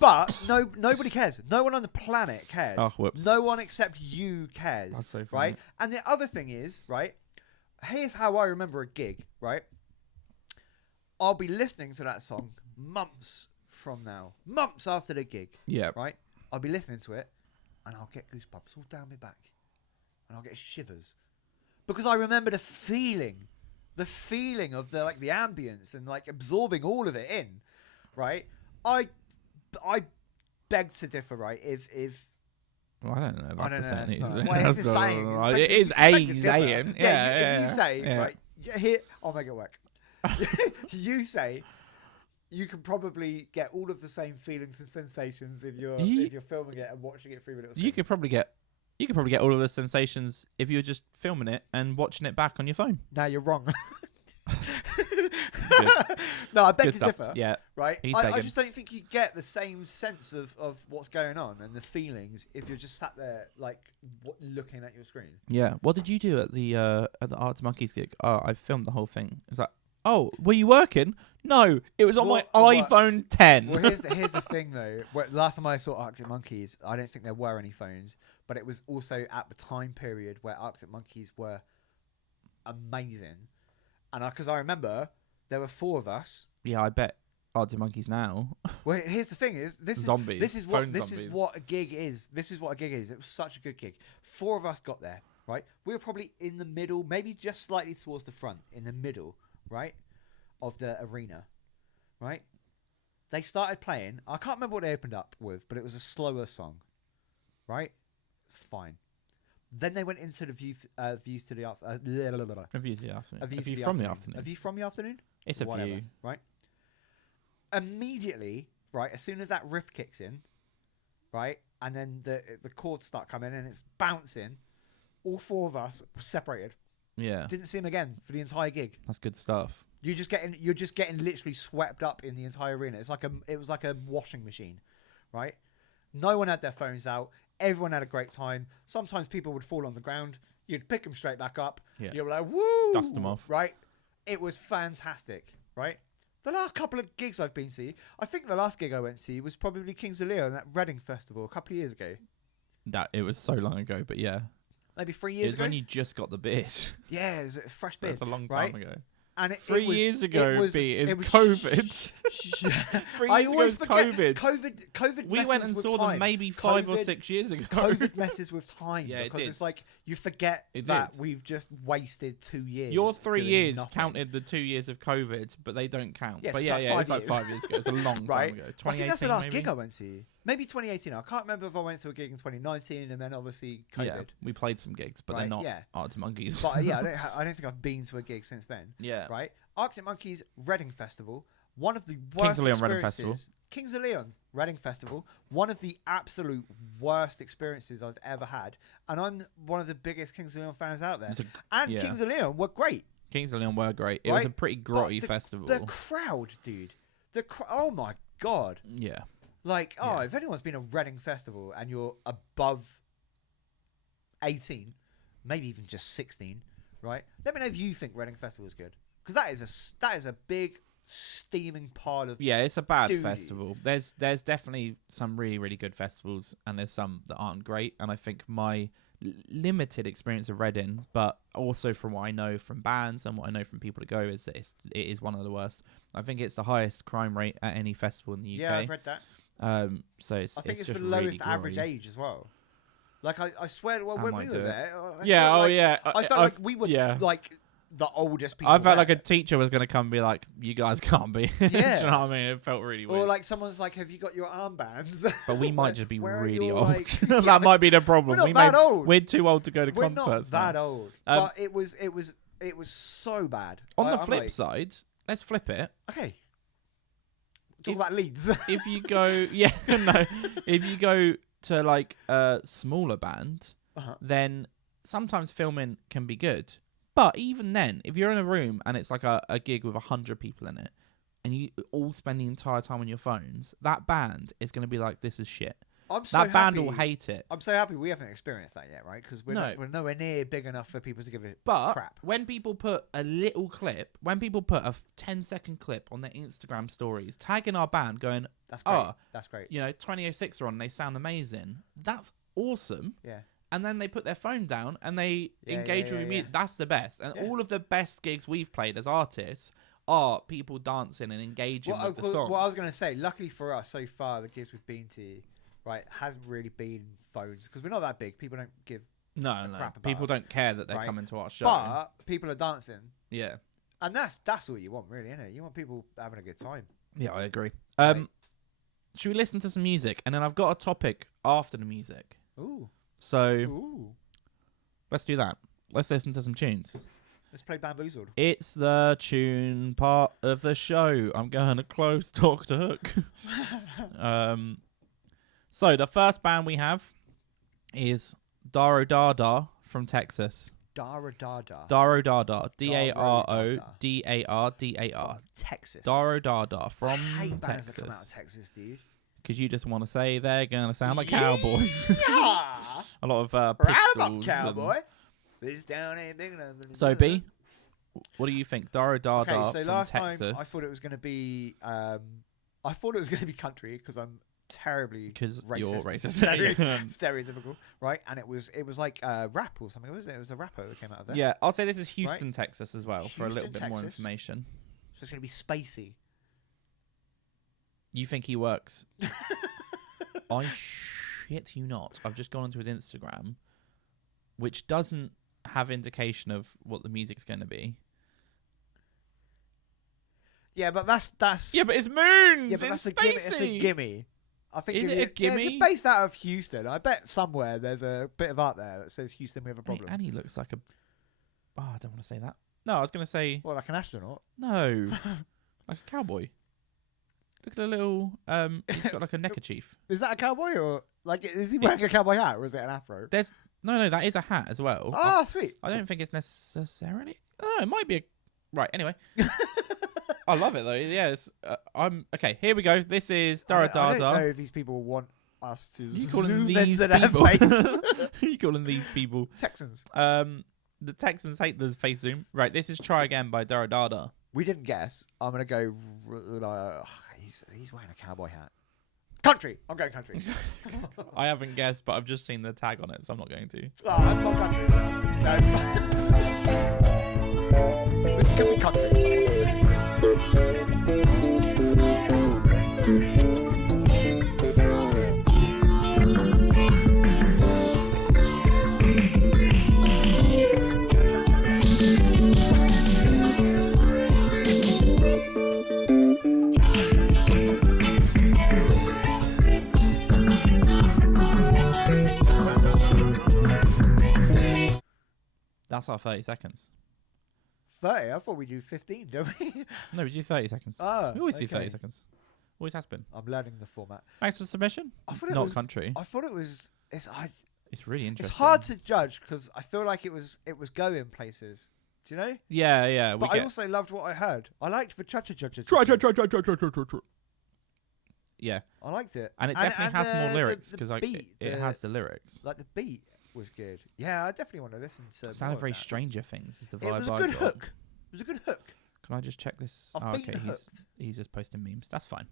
But nobody cares. No one on the planet cares. Oh, whoops. No one except you cares. That's so funny. Right? And the other thing is, right? Here's how I remember a gig, right? I'll be listening to that song months from now. Months after the gig. Yeah. Right? I'll be listening to it and I'll get goosebumps all down my back. And I'll get shivers. Because I remember the feeling of the ambience and like absorbing all of it in. Right? I beg to differ, right? If well, I don't know. I don't know. That's It's the saying. It is a saying. If you say, right, here, I'll make it work. You say you can probably get all of the same feelings and sensations if you're filming it and watching it through a little screen. You could probably get all of the sensations if you were just filming it and watching it back on your phone. No, you're wrong. No, I beg to differ. Yeah, right. I just don't think you get the same sense of what's going on and the feelings if you're just sat there looking at your screen. Yeah. What did you do at the Arts Monkeys gig? Oh, I filmed the whole thing. It's like, oh, were you working? No, it was on my iPhone 10. Well, here's the thing though. Last time I saw Arctic Monkeys, I don't think there were any phones, but it was also at the time period where Arctic Monkeys were amazing. And because I remember there were 4 of us. Yeah, I bet Arctic Monkeys now. Well, here's the thing: this is what a gig is. This is what a gig is. It was such a good gig. 4 of us got there, right? We were probably in the middle, maybe just slightly towards the front, in the middle, right, of the arena, right? They started playing. I can't remember what they opened up with, but it was a slower song, right? It's fine. Then they went into the views to the A view to the afternoon. A view from the afternoon. A view from the afternoon. It's a Whatever, view. right? Immediately, right, as soon as that riff kicks in, right, and then the chords start coming and it's bouncing, all four of us were separated. Yeah. Didn't see him again for the entire gig. That's good stuff. You're just getting literally swept up in the entire arena. It was like a washing machine, right? No one had their phones out. Everyone had a great time. Sometimes people would fall on the ground. You'd pick them straight back up. Yeah. You were like, woo! Dust them off. Right? It was fantastic, right? The last couple of gigs I've been to, I think the last gig I went to was probably Kings of Leon at Reading Festival a couple of years ago. It was so long ago, but yeah. Maybe 3 It years was ago. when you just got the beard. Yeah, it was a fresh beard. That's a long right? time ago. And it 3 was, years ago, it was COVID. 3 I years always ago forget COVID. COVID. We messes went and with saw time. them maybe 5 or 6 years ago. COVID messes with time Yeah, it because did. it's like you forget It that did. we've just wasted 2 years. Your 3 doing years nothing. counted the 2 years of COVID, but they don't count. Yes, but it's yeah, like it was 5 like 5 years ago. It's a long Right? time ago. I think that's the 2018 last maybe? gig I went to. Maybe 2018. I can't remember if I went to a gig in 2019 and then obviously COVID. Yeah, we played some gigs, but they're Right, not yeah. Arctic Monkeys. But yeah, I don't think I've been to a gig since then. Yeah. Right? Arctic Monkeys Reading Festival, one of the Kings worst of Leon Reading experiences. Kings of Leon Reading Festival, one of the absolute worst experiences I've ever had, and I'm one of the biggest Kings of Leon fans out there. And yeah. Kings of Leon were great. Kings of Leon were great. It was Right? a pretty But grotty festival. The crowd, dude. Oh my god. Yeah. Like, Yeah. if anyone's been a Reading Festival and you're above 18, maybe even just 16, right? Let me know if you think Reading Festival is good, because that is a big steaming pile of Yeah, it's a bad Dude. festival. There's definitely some really, really good festivals, and there's some that aren't great. And I think my limited experience of Reading, but also from what I know from bands and what I know from people to go, is that it is one of the worst. I think it's the highest crime rate at any festival in the UK. Yeah, I've read that. So it's I think it's just the lowest really average grotty. age as well. Like I swear, well, That when might we do were it. there, I Yeah, felt oh like, yeah. I felt like we were yeah. like the oldest people. I felt like there. a teacher was going to come and be like, you guys can't be. Do Yeah. you know what I mean? It felt really weird. Or like someone's like, "Have you got your armbands?" But we might just be Where are really your, old. like- That might be the problem. We're not that old. We're too old to go to We're concerts. not that now. old, Um, but it was so bad. On the I'm flip like, side, let's flip it. okay, talk If- about Leeds. If you go, yeah, no, if you go to like a smaller band, Uh-huh. then sometimes filming can be good. But even then, if you're in a room and it's like a gig with 100 people in it, and you all spend the entire time on your phones, that band is going to be like, this is shit. I'm so That band happy. will hate it. I'm so happy we haven't experienced that yet, right? Because we're No. we're nowhere near big enough for people to give it But crap. when people put a little clip, when people put a 10-second clip on their Instagram stories, tagging our band, going, That's great. oh, That's great. 2006 are on, they sound amazing. That's awesome. Yeah. And then they put their phone down and they Yeah, engage yeah, with yeah, music. That's the best. And Yeah. all of the best gigs we've played as artists are people dancing and engaging with the songs. What I was going to say, luckily for us so far, the gigs we've been to, right, hasn't really been phones because we're not that big. People don't give, No, crap about people us, don't care that they're right? coming to our show. but people are dancing, Yeah. and that's all you want, really, isn't it? You want people having a good time. Yeah, I agree. Right. Should we listen to some music? And then I've got a topic after the music. Ooh, So ooh. let's do that. Let's listen to some tunes. Let's play Bamboozled. It's the tune part of the show. I'm going to close Dr. Hook. So the first band we have is Darodardar from Texas. Darodardar. Darodardar. Darodardar. From Texas. Darodardar from I hate bands Texas. that come out of Texas, dude. Because you just want to say they're going to sound like cowboys. Yeah. A lot of Right pistols. about and- cowboy. This town ain't big enough. So B, what do you think? Darodardar Okay, so from last Texas. time I thought it was going to be, country because I'm terribly Because racist, you're and racist. stereotypical, right? And it was like rap or something, wasn't it? It was a rapper that came out of there. Yeah, I'll say this is Houston, Texas as well, for a little Houston, bit more Texas. information. So it's going to be spacey. You think he works? I shit you not. I've just gone onto his Instagram, which doesn't have indication of what the music's going to be. Yeah, but that's Yeah, but it's moons. yeah, but it's that's a gimme. It's a spacey. gimme. I think Is if it a if gimme? you're based out of Houston, I bet somewhere there's a bit of art there that says Houston, we have a problem. And he looks like a. Oh, I don't want to say that. No, I was going to say What, like an astronaut? no, like a cowboy. Look at the little. He's got like a neckerchief. Is that a cowboy or like is he wearing a cowboy hat or is it an afro? There's no. That is a hat as well. Ah, sweet. I don't think it's necessarily. Oh, it might be a. Right. Anyway. I love it though. Yes. I'm okay. Here we go. This is I don't know Darodardar. if these people want us to You calling zoom these into their people? face. You calling these people? Texans. The Texans hate the face zoom. Right. This is Try Again by Darodardar. We didn't guess. I'm gonna go. He's wearing a cowboy hat. Country. I'm going country. I haven't guessed, but I've just seen the tag on it, so I'm not going to. Oh, that's not country. Is it? No. This could be country. That's our 30 seconds. 30? I thought we do 15, don't we? No, we do 30 seconds. Oh, We always do okay. 30 seconds. Always has been. I'm learning the format. Thanks for the submission. I thought it Not was. country. I thought it was. It's Really interesting. It's hard to judge because I feel like it was going places. Do you know? Yeah, yeah. But I also loved what I heard. I liked the cha-cha-cha. Try. Yeah, I liked it. and it definitely has more lyrics the because beat, it has the lyrics. Like the beat was good. Yeah, I definitely want to listen to. It sounded more of very that. Stranger Things. Is the It vibe was a I good got. hook. It was a good hook. Can I just check this? I've Oh, been okay, hooked. he's just posting memes. That's fine.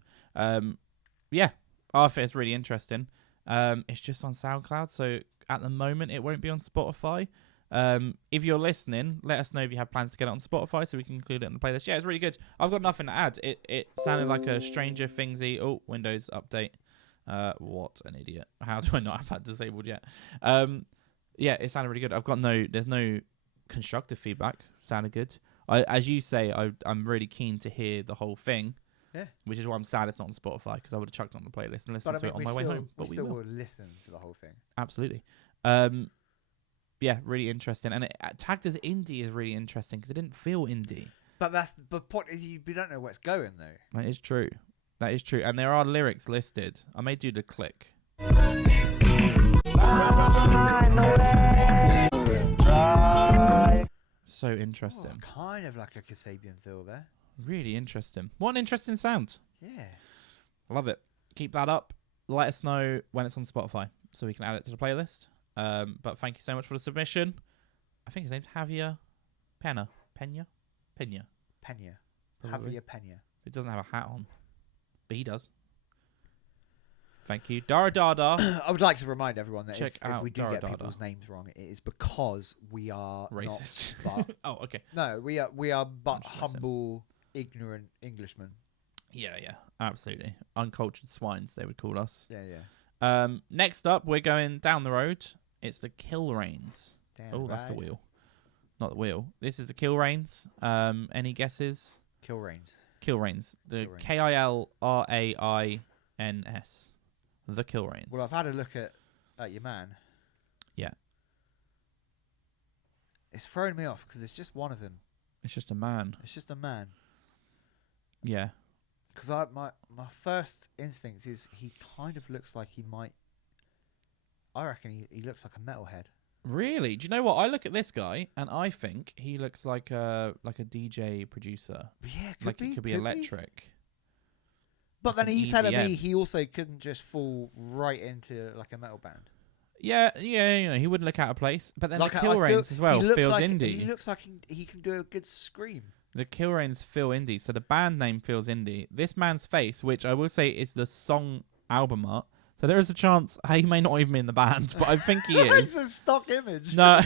Yeah, I think it's really interesting. It's just on SoundCloud, so at the moment it won't be on Spotify. If you're listening, let us know if you have plans to get it on Spotify so we can include it in the playlist. Yeah, it's really good. I've got nothing to add. It sounded like a Stranger Thingsy. Oh, Windows update. What an idiot. How do I not have that disabled yet? Yeah, it sounded really good. There's no constructive feedback. Sounded good. As you say, I'm really keen to hear the whole thing. Yeah. Which is why I'm sad it's not on Spotify because I would have chucked it on the playlist and listened to it on my way home. But we still will listen to the whole thing. Absolutely. Yeah, really interesting. And it tagged as indie is really interesting because it didn't feel indie. But point is you don't know where it's going though. That is true. And there are lyrics listed. I may do the click. So interesting. Oh, kind of like a Kasabian feel there. Really interesting. What an interesting sound. Yeah. Love it. Keep that up. Let us know when it's on Spotify so we can add it to the playlist. But thank you so much for the submission. I think his name's Javier Pena. Pena. Pena. Probably. Javier Pena. It doesn't have a hat on, but he does. Thank you. Darodardar. I would like to remind everyone that Check if out we do get Darodardar. people's names wrong, it is because we are Racist. Not, but Oh, okay. no, we are but just listen. humble, ignorant Englishmen. Yeah, absolutely. Uncultured swines, they would call us. Yeah. Next up, we're going down the road. It's the Kilrains. Damn Oh, that's the right. wheel. Not the wheel. This is the Kilrains. Any guesses? Kilrains. Kilrains. The Kilrains. Kilrains. The Kilrains. Well, I've had a look at your man. Yeah. It's throwing me off because it's just one of them. It's just a man. It's just a man. Yeah. Because my first instinct is he kind of looks like he might. I reckon he looks like a metalhead. Really? Do you know what? I look at this guy and I think he looks like a DJ producer. Yeah, It could be electric. But Like then an he's telling EDM. me he also couldn't just fall right into like a metal band. Yeah, he wouldn't look out of place. But then Like the I feel- Kilrains as well he looks feels like, indie. He looks like he can do a good scream. The Kilrains feel indie, so the band name feels indie. This man's face, which I will say is the song album art, so there is a chance he may not even be in the band, but I think he It's is. a stock image. No.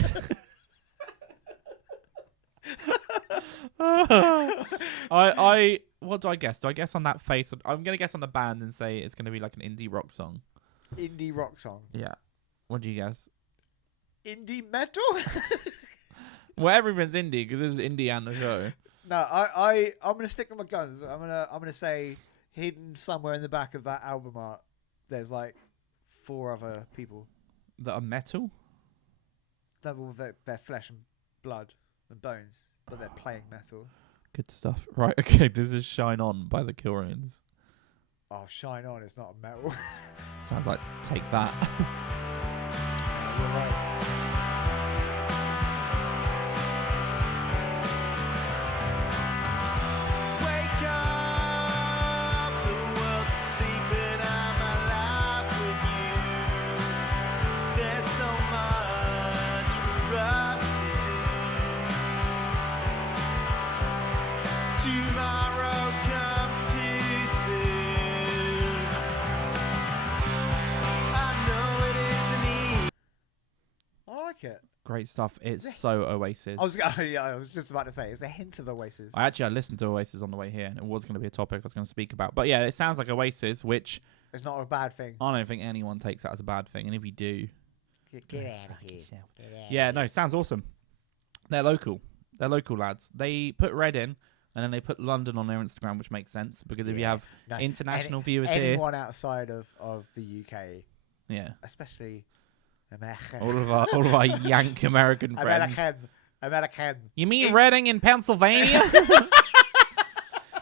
What do I guess? Do I guess on that face? I'm gonna guess on the band and say it's gonna be like an indie rock song. Indie rock song. Yeah. What do you guess? Indie metal? Well, everything's indie because this is indie and the show. No, I'm gonna stick with my guns. I'm gonna say hidden somewhere in the back of that album art there's like 4 other people. That are metal? Double their flesh and blood and bones, but they're playing metal. Good stuff. Right, okay, this is Shine On by the Kilrains. Oh, Shine On is not a metal. Sounds like Take That. You're right. It. Great stuff. It's so Oasis. I was just about to say, it's a hint of Oasis. I listened to Oasis on the way here, and it was going to be a topic I was going to speak about. But yeah, it sounds like Oasis, which it's not a bad thing. I don't think anyone takes that as a bad thing, and if you do, get out of here. Yeah, no, sounds awesome. They're local. They're local lads. They put Reading, and then they put London on their Instagram, which makes sense because if you have international viewers here, anyone outside of the UK, yeah, especially. American. All of our Yank American friends. American. You mean Reading in Pennsylvania?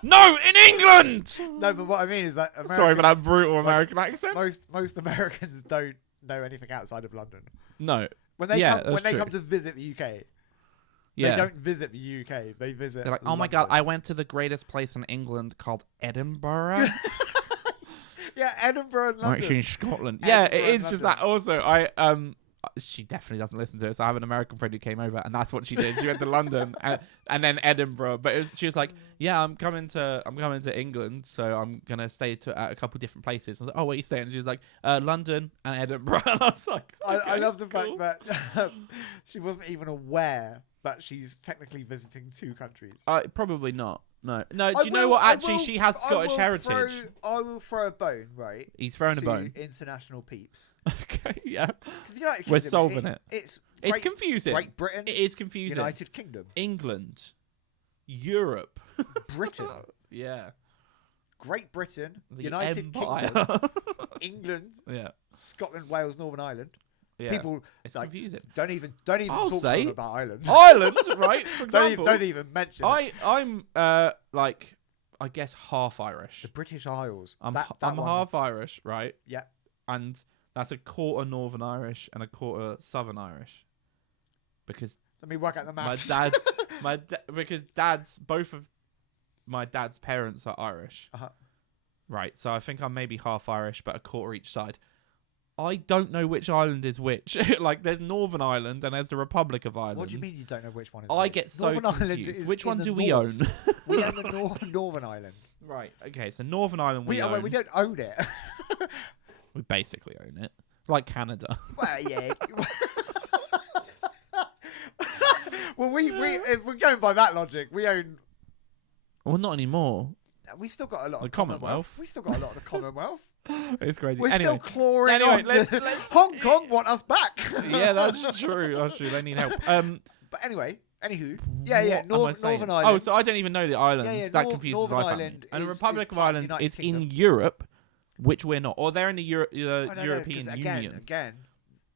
No, in England. No, but what I mean is that sorry for that brutal American accent. Most Americans don't know anything outside of London. No. When they come to visit the UK, they don't visit the UK. They visit. They're like, oh London. my god, I went to the greatest place in England called Edinburgh. Yeah, Edinburgh and London. Actually in Scotland. Edinburgh yeah, it is and just London. that. Also, she definitely doesn't listen to it. So I have an American friend who came over, and that's what she did. She went to London and then Edinburgh. But she was like, yeah, I'm coming to England, so I'm gonna stay at a couple different places. I was like, oh, where are you staying? And she was like, London and Edinburgh. And I was like, okay, I love the fact that she wasn't even aware that she's technically visiting 2 countries. Probably not. No. Do you know what? Actually, she has Scottish heritage. I will throw a bone, right? He's throwing a bone. International peeps. Okay, yeah. We're solving it. It's confusing. Great Britain. It is confusing. United Kingdom. England. Europe. Britain. Yeah. Great Britain. The United Empire. Kingdom. England. Yeah. Scotland, Wales, Northern Ireland. Yeah. People it's confusing. confusing. Don't even talk to them about Ireland. Ireland, right? For example, don't even mention it. I'm like I guess half Irish. The British Isles. I'm one. half Irish, right? Yeah. And that's a quarter Northern Irish and a quarter Southern Irish. Because let me work out the maths. because both of my dad's parents are Irish. Uh-huh. Right. So I think I'm maybe half Irish, but a quarter each side. I don't know which island is which. Like, there's Northern Ireland and there's the Republic of Ireland. What do you mean you don't know which one is I which? get so Northern confused. Island is which one in do the we north. own? We own the Northern Island. Right. Okay. So Northern Ireland we own. We don't own it. We basically own it. Like Canada. Well, yeah. Well, we if we're going by that logic, we own. Well, not anymore. We've still got a lot The of Commonwealth. We've still got a lot of the Commonwealth. It's crazy. We're still clawing anyway, on. let's Hong Kong want us back. Yeah, that's true. That's true. They need help. But anyway, anywho, yeah. Northern Ireland. Oh, so I don't even know the islands. Yeah, that confuses Northern my family. Ireland And the is Republic of part of Ireland United is Kingdom. in Europe, which we're not. Or they're in the I don't know, European 'cause Union. Again,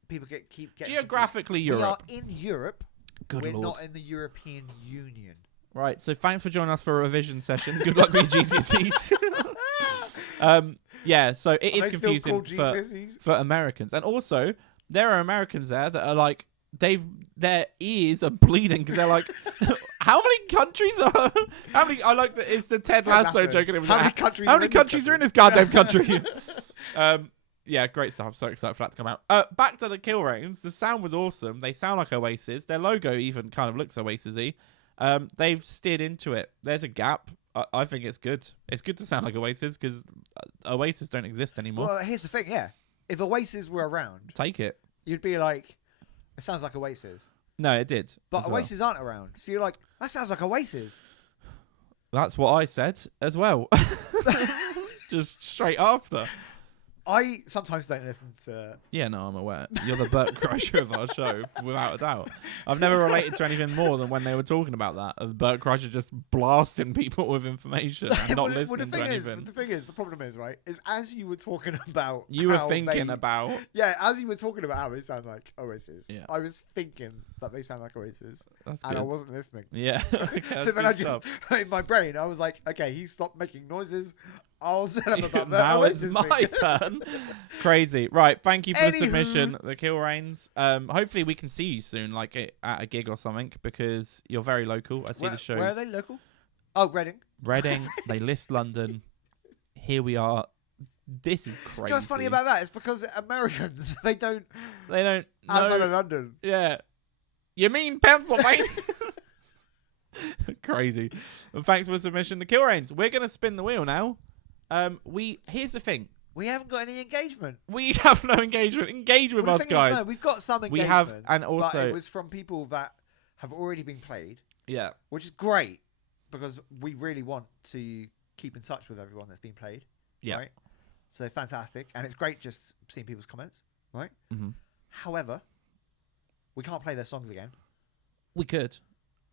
people keep getting Geographically, confused. Europe. We are in Europe. Good We're Lord. not in the European Union. Right, so thanks for joining us for a revision session. Good luck with your GCSEs. Yeah, so it is confusing for Americans. And also, there are Americans there that are like, their ears are bleeding because they're like, how many countries are... I like that it's the Ted Lasso joke. And it was how like, many countries are in this goddamn country? Yeah, great stuff. I'm so excited for that to come out. Back to the Kilrains. The sound was awesome. They sound like Oasis. Their logo even kind of looks Oasis-y. They've steered into it. There's a gap. I think it's good. It's good to sound like Oasis because Oasis don't exist anymore. Well, here's the thing, yeah. If Oasis were around, Take it. you'd be like, it sounds like Oasis. No, it did. But as well. Oasis aren't around. So you're like, that sounds like Oasis. That's what I said as well. Just straight after. I sometimes don't listen to. Yeah, no, I'm aware. You're the Bert Kreischer of our show, without a doubt. I've never related to anything more than when they were talking about that, of Bert Kreischer just blasting people with information and not listening to anything. The problem is, right, is as you were talking about You were how thinking they, about... Yeah, as you were talking about how they sound like Oasis, Yeah. I was thinking that they sound like Oasis, That's and good. I wasn't listening. Yeah. Okay, So then in my brain, I was like, okay, he stopped making noises. I'll tell him about that. Now it's Oasis my thing. turn. Crazy. Right, thank you for the Anywho. submission, the Kilrains. Hopefully we can see you soon, like at a gig or something, because you're very local. I see the shows. Where are they local? Oh, Reading. Reading, they list London. Here we are. This is crazy. You know what's funny about that? It's because Americans, they don't outside know. of London. Yeah. You mean Pennsylvania? Crazy. And thanks for the submission, the Kilrains. We're gonna spin the wheel now. Here's the thing. We haven't got any engagement. We have no engagement. Engage with Well, us, the thing guys. is, no, we've got some engagement. We have, and but also, it was from people that have already been played, yeah, which is great because we really want to keep in touch with everyone that's been played. yeah. Right? So fantastic, and it's great just seeing people's comments. Right. Mm-hmm. However, we can't play their songs again, We could.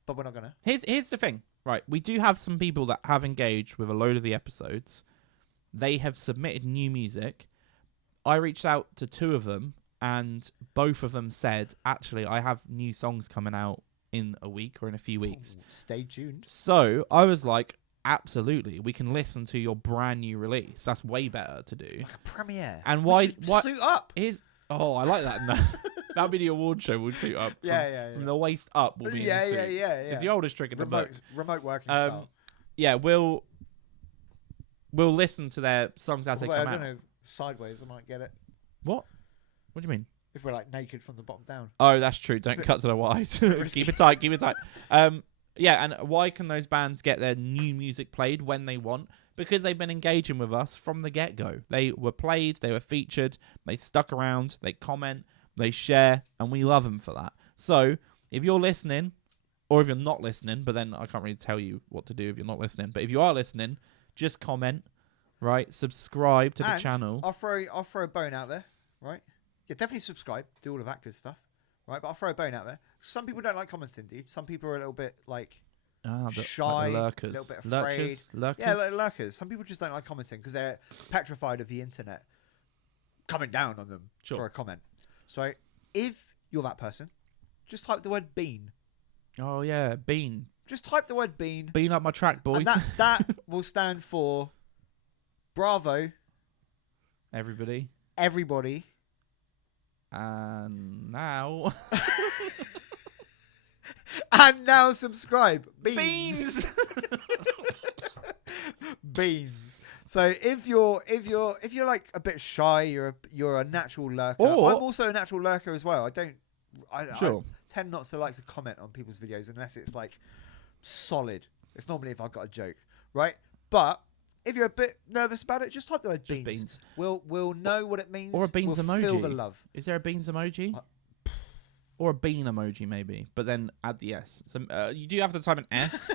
but we're not gonna. Here's the thing. Right, we do have some people that have engaged with a load of the episodes. They have submitted new music. I reached out to 2 of them, and both of them said, actually, I have new songs coming out in a week or in a few weeks. Ooh, stay tuned. So I was like, absolutely, we can listen to your brand new release. That's way better to do. Like a premiere. And We why should suit up? I like that. No, that'll be the award show. We'll suit up. Yeah. From the waist up, we'll be Yeah. in suits. It's the oldest trick in the book. Remote working style. Yeah, we'll listen to their songs as they Although, come I out. don't know, sideways, I might get it. What? What do you mean? If we're like naked from the bottom down. Oh, that's true. Don't bit cut to the wide. risky. Keep it tight. Keep it tight. Yeah, and why can those bands get their new music played when they want? Because they've been engaging with us from the get-go. They were played, they were featured, they stuck around, they comment, they share, and we love them for that. So, if you're listening, or if you're not listening, but then I can't really tell you what to do if you're not listening, but if you are listening, just comment, right? Subscribe to the channel. I'll throw a bone out there, right? Yeah, definitely subscribe, do all of that good stuff, right? But I'll throw a bone out there. Some people don't like commenting, dude. Some people are a little bit like shy, like the lurkers. a little bit afraid. Lurkers? Yeah, like lurkers. Some people just don't like commenting because they're petrified of the internet coming down on them for a comment. So if you're that person, just type the word bean. Oh, yeah, bean. Just type the word bean. Bean up my track, boys. And that will stand for bravo, Everybody. everybody. And now... And now subscribe. Beans! Beans. So if you're like a bit shy, you're a natural lurker. Or- I'm also a natural lurker as well. I Sure. tend not to like to comment on people's videos unless it's like solid. It's normally if I've got a joke, right? But if you're a bit nervous about it, just type the word Just beans. beans. We'll know what it means. Or a beans we'll emoji. Feel the love. Is there a beans emoji? Or a bean emoji, maybe. But then add the S. So you do have to type an S.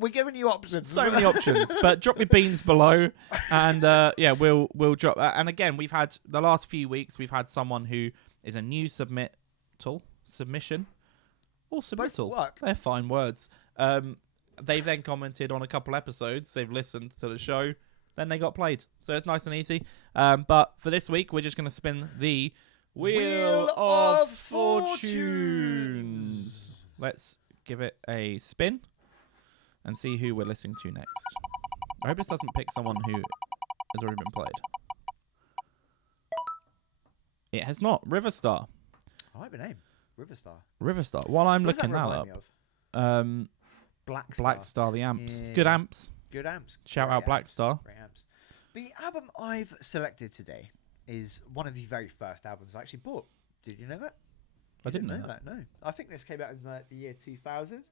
We're giving you options. So many options. But drop your beans below. And yeah, we'll drop that. And again, we've had, the last few weeks, we've had someone who is a new submission, or submittal. work. They're fine words. They've then commented on a couple episodes. They've listened to the show. Then they got played. So it's nice and easy. But for this week, we're just going to spin the Wheel of Fortunes. Let's give it a spin and see who we're listening to next. I hope this doesn't pick someone who has already been played. It has not. Riverstar. I like the name. Riverstar. Riverstar. While I'm What does looking that remind up, me of? Blackstar, the amps. Yeah. Good amps. Good amps. Shout Great out Blackstar. Great amps. The album I've selected today is one of the very first albums I actually bought. Did you know that? I didn't know that. No, I think this came out in the year 2000.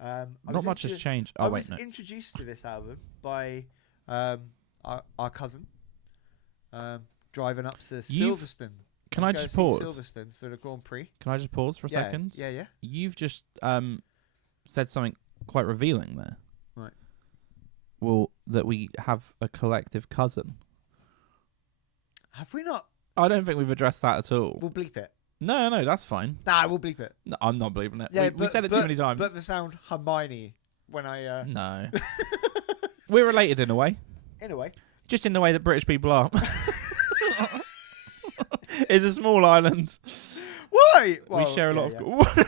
Not much has changed. I Oh, wait, was no. introduced to this album by our cousin driving up to Silverstone. Can I Let's just go see pause? Silverstone for the Grand Prix. Can I just pause for a second? Yeah. You've just said something quite revealing there. Right. Well, that we have a collective cousin. Have we not? I don't think we've addressed that at all. We'll bleep it. No, that's fine. Nah, we'll bleep it. No, I'm not believing it. Yeah, we said it too many times. But the sound Hermione when I. No. We're related in a way. In a way. Just in the way that British people are. It's a small island. Why? We share a lot of...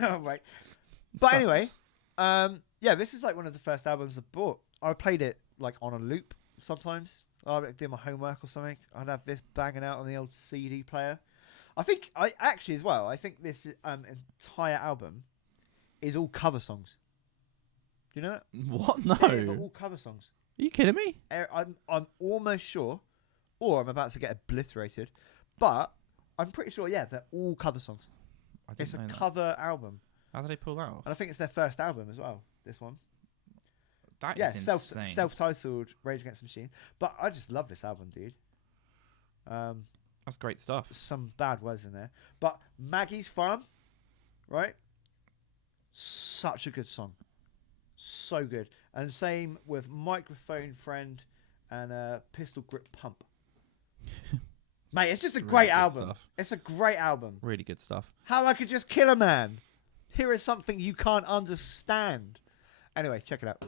Oh, right. But anyway, yeah, this is like one of the first albums I bought. I played it like on a loop sometimes. I'd do my homework or something. I'd have this banging out on the old CD player. I think I think this entire album is all cover songs. Do you know it? What? No. Yeah, they're all cover songs. Are you kidding me? I'm almost sure, or I'm about to get obliterated, but I'm pretty sure. Yeah, they're all cover songs. It's a cover album. How did they pull that off? And I think it's their first album as well. This one. That is insane. Self-titled Rage Against the Machine. But I just love this album, dude. That's great stuff. Some bad words in there, but Maggie's Farm, right? Such a good song, so good. And same with Microphone Friend and Pistol Grip Pump. Mate, it's just a great album. Stuff. It's a great album. Really good stuff. How I Could Just Kill a Man. Here is something you can't understand. Anyway, check it out.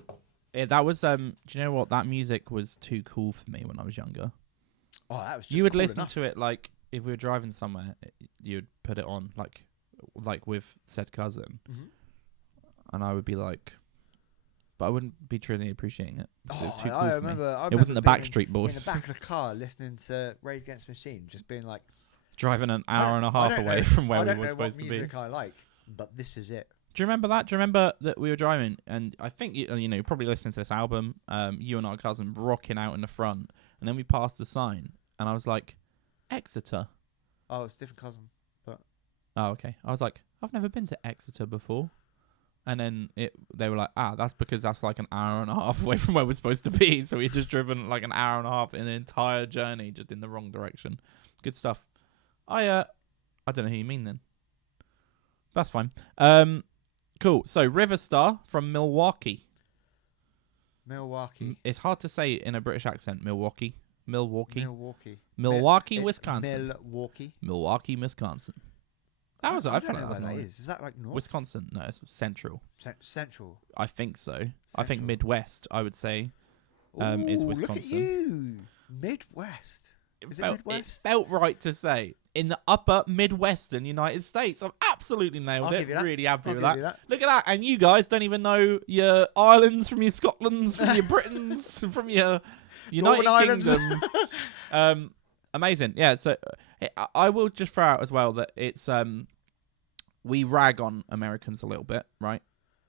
Yeah, that was. Do you know what? That music was too cool for me when I was younger. Oh, that was just you would cool listen enough. to it like if we were driving somewhere, you'd put it on like with said cousin, and I would be like, but I wouldn't be truly appreciating it. It was too cool I for remember. me. It wasn't the being Backstreet Boys. in the back of the car listening to Rage Against the Machine, just being like, Driving an hour and a half away from where we were supposed to be. I don't know what music I like, but this is it. Do you remember that? Do you remember that we were driving, and I think you know, probably listening to this album, you and our cousin rocking out in the front, and then we passed the sign, and I was like, Exeter. Oh, it's a different cousin, but Oh, okay. I was like, I've never been to Exeter before, and then they were like, that's because that's like an hour and a half away from where we're supposed to be, so we just driven like an hour and a half in the entire journey, just in the wrong direction. Good stuff. I don't know who you mean then. That's fine. Cool. So Riverstar from Milwaukee. Milwaukee. It's hard to say in a British accent. Milwaukee, Milwaukee, Wisconsin. Milwaukee, Wisconsin. That was. I feel like that's that nice. is that like north? Wisconsin? No, it's central. Central. I think so. Central. I think Midwest. I would say. Is Wisconsin. Look at you, Midwest. Is it Midwest? It felt right to say. In the upper Midwestern United States. I've absolutely nailed it. Really happy with that. Look at that. And you guys don't even know your Irelands from your Scotlands, from your Britons, from your United Kingdoms. Amazing. Yeah, so I will just throw out as well that it's we rag on Americans a little bit, right?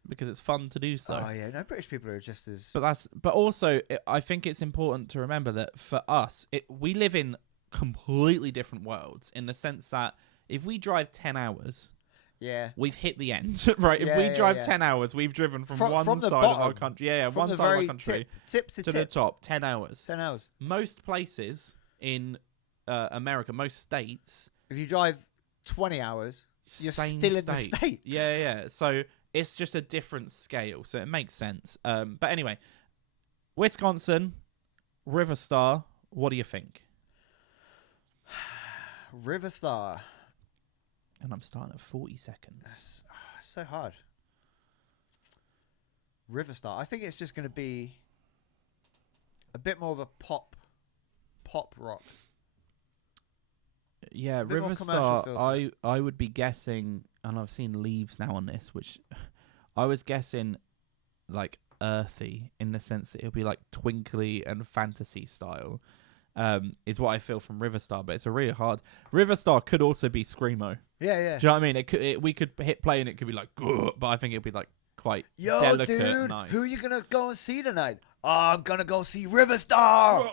Because it's fun to do so. Oh yeah, no, British people are just as. But also, I think it's important to remember that for us, we live in completely different worlds in the sense that if we drive 10 hours, we've hit the end, right? If we drive 10 hours, we've driven from one side of our country, one side of our country tip to the top, 10 hours. 10 hours. Most places in America, most states, if you drive 20 hours, you're still in the state. Yeah. So it's just a different scale, so it makes sense. But anyway, Wisconsin, Riverstar, what do you think? Riverstar. And I'm starting at 40 seconds. That's so hard. Riverstar. I think it's just going to be a bit more of a pop rock. Yeah, Riverstar, I would be guessing, and I've seen leaves now on this, which I was guessing like earthy in the sense that it'll be like twinkly and fantasy style. Is what I feel from Riverstar, but it's a really hard. Riverstar could also be screamo. Yeah. Do you know what I mean? we could hit play and it could be like, but I think it'd be like quite delicate, dude, nice. Who are you gonna go and see tonight? Oh, I'm gonna go see Riverstar.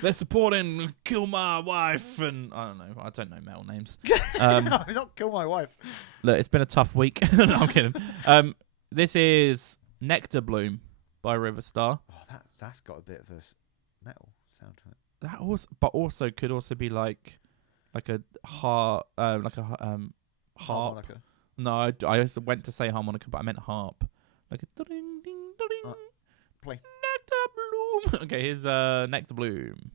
They're supporting Kill My Wife, and I don't know metal names. No, not Kill My Wife. Look, it's been a tough week. No, I'm kidding. This is Nectar Bloom by Riverstar. Oh, that's got a bit of a metal sound to it. That also could also be like a harp. Harmonica. No, I also went to say harmonica, but I meant harp. Like a ding ding ding. Play. Nectar Bloom. Okay, here's Nectar Bloom.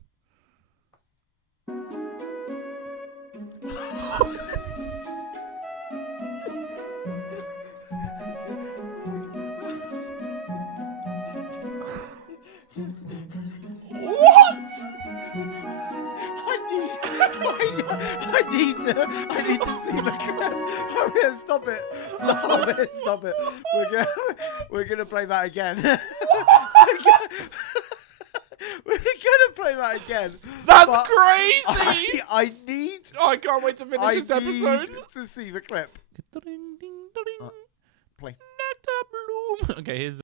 I need to see the clip. Hurry up, stop it. Stop it. We're gonna play that again. We're gonna play that again. That's crazy. I need. Oh, I can't wait to finish this episode. Need to see the clip. Play. Nectar bloom. Okay, here's.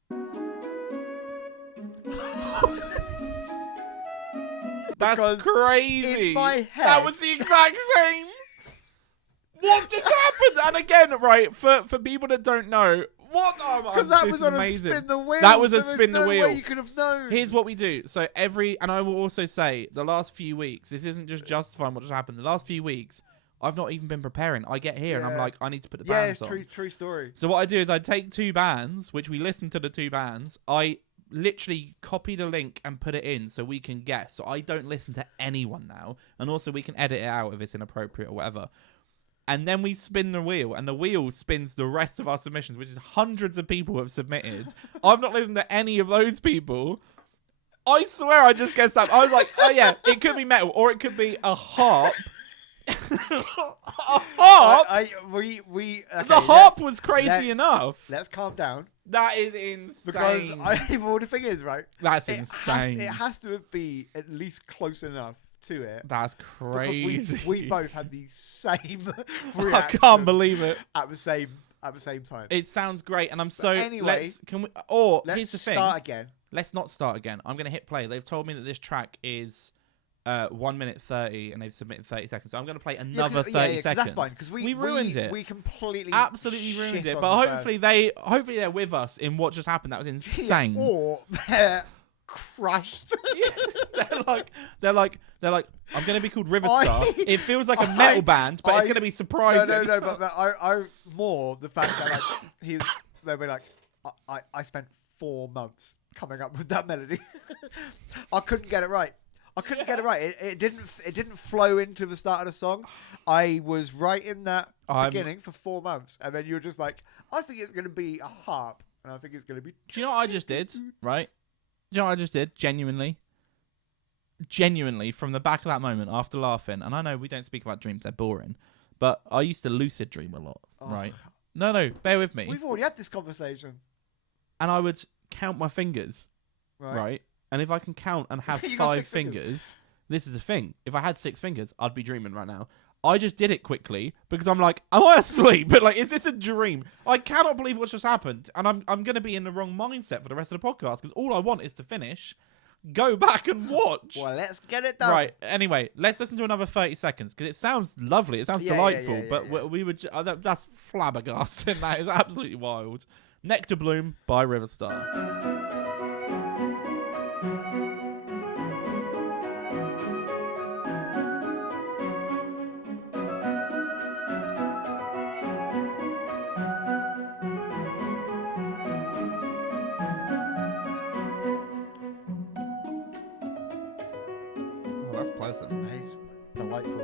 That's crazy. In my head, that was the exact same. What just happened? And again, right, for people that don't know, what? Because that was on amazing. a spin the wheel. That was a so spin the no wheel. Way you could have known. Here's what we do. So and I will also say, the last few weeks, this isn't just justifying what just happened. The last few weeks, I've not even been preparing. I get here and I'm like, I need to put the bands on. Yeah, it's true story. So what I do is I take two bands, which we listen to the two bands. I literally copy the link and put it in so we can guess. So I don't listen to anyone now. And also we can edit it out if it's inappropriate or whatever. And then we spin the wheel, and the wheel spins the rest of our submissions, which is hundreds of people have submitted. I've not listened to any of those people. I swear I just guessed that. I was like, oh yeah, it could be metal, or it could be a harp. A harp? Okay, the harp was crazy enough. Let's calm down. That is insane. Because well, the thing is, right? That's insane. It has to be at least close enough to it. That's crazy. Because we both had the same I reaction. can't believe it. At the same time. It sounds great, and I'm so. Anyway, Here's the thing. Start again. Let's not start again. I'm gonna hit play. They've told me that this track is 1 minute 30, and they've submitted 30 seconds. So I'm gonna play another 30 seconds. That's fine because we ruined it. We completely absolutely ruined it. But hopefully they're with us in what just happened. That was insane. Yeah, or they're crushed. they're like. I'm gonna be called Riverstar. It feels like a metal band, but it's gonna be surprising. No. But I more the fact that like they'll be like, I spent 4 months coming up with that melody. I couldn't get it right. It didn't flow into the start of the song. I was right in that beginning for 4 months, and then you're just like, I think it's gonna be a harp, and I think it's gonna be. Do you know what I just did? Right? Do you know what I just did? Genuinely, from the back of that moment, after laughing, and I know we don't speak about dreams, they're boring, but I used to lucid dream a lot, right? No, bear with me. We've already had this conversation. And I would count my fingers, right? And if I can count and have 5 fingers, this is the thing. If I had 6 fingers, I'd be dreaming right now. I just did it quickly because I'm like, am I asleep? But like, is this a dream? I cannot believe what just happened, and I'm going to be in the wrong mindset for the rest of the podcast because all I want is to finish. Go back and watch. Well, let's get it done. Right. Anyway, let's listen to another 30 seconds because it sounds lovely. It sounds delightful. But we would. That's flabbergasting. That is absolutely wild. Nectar Bloom by Riverstar. It's delightful.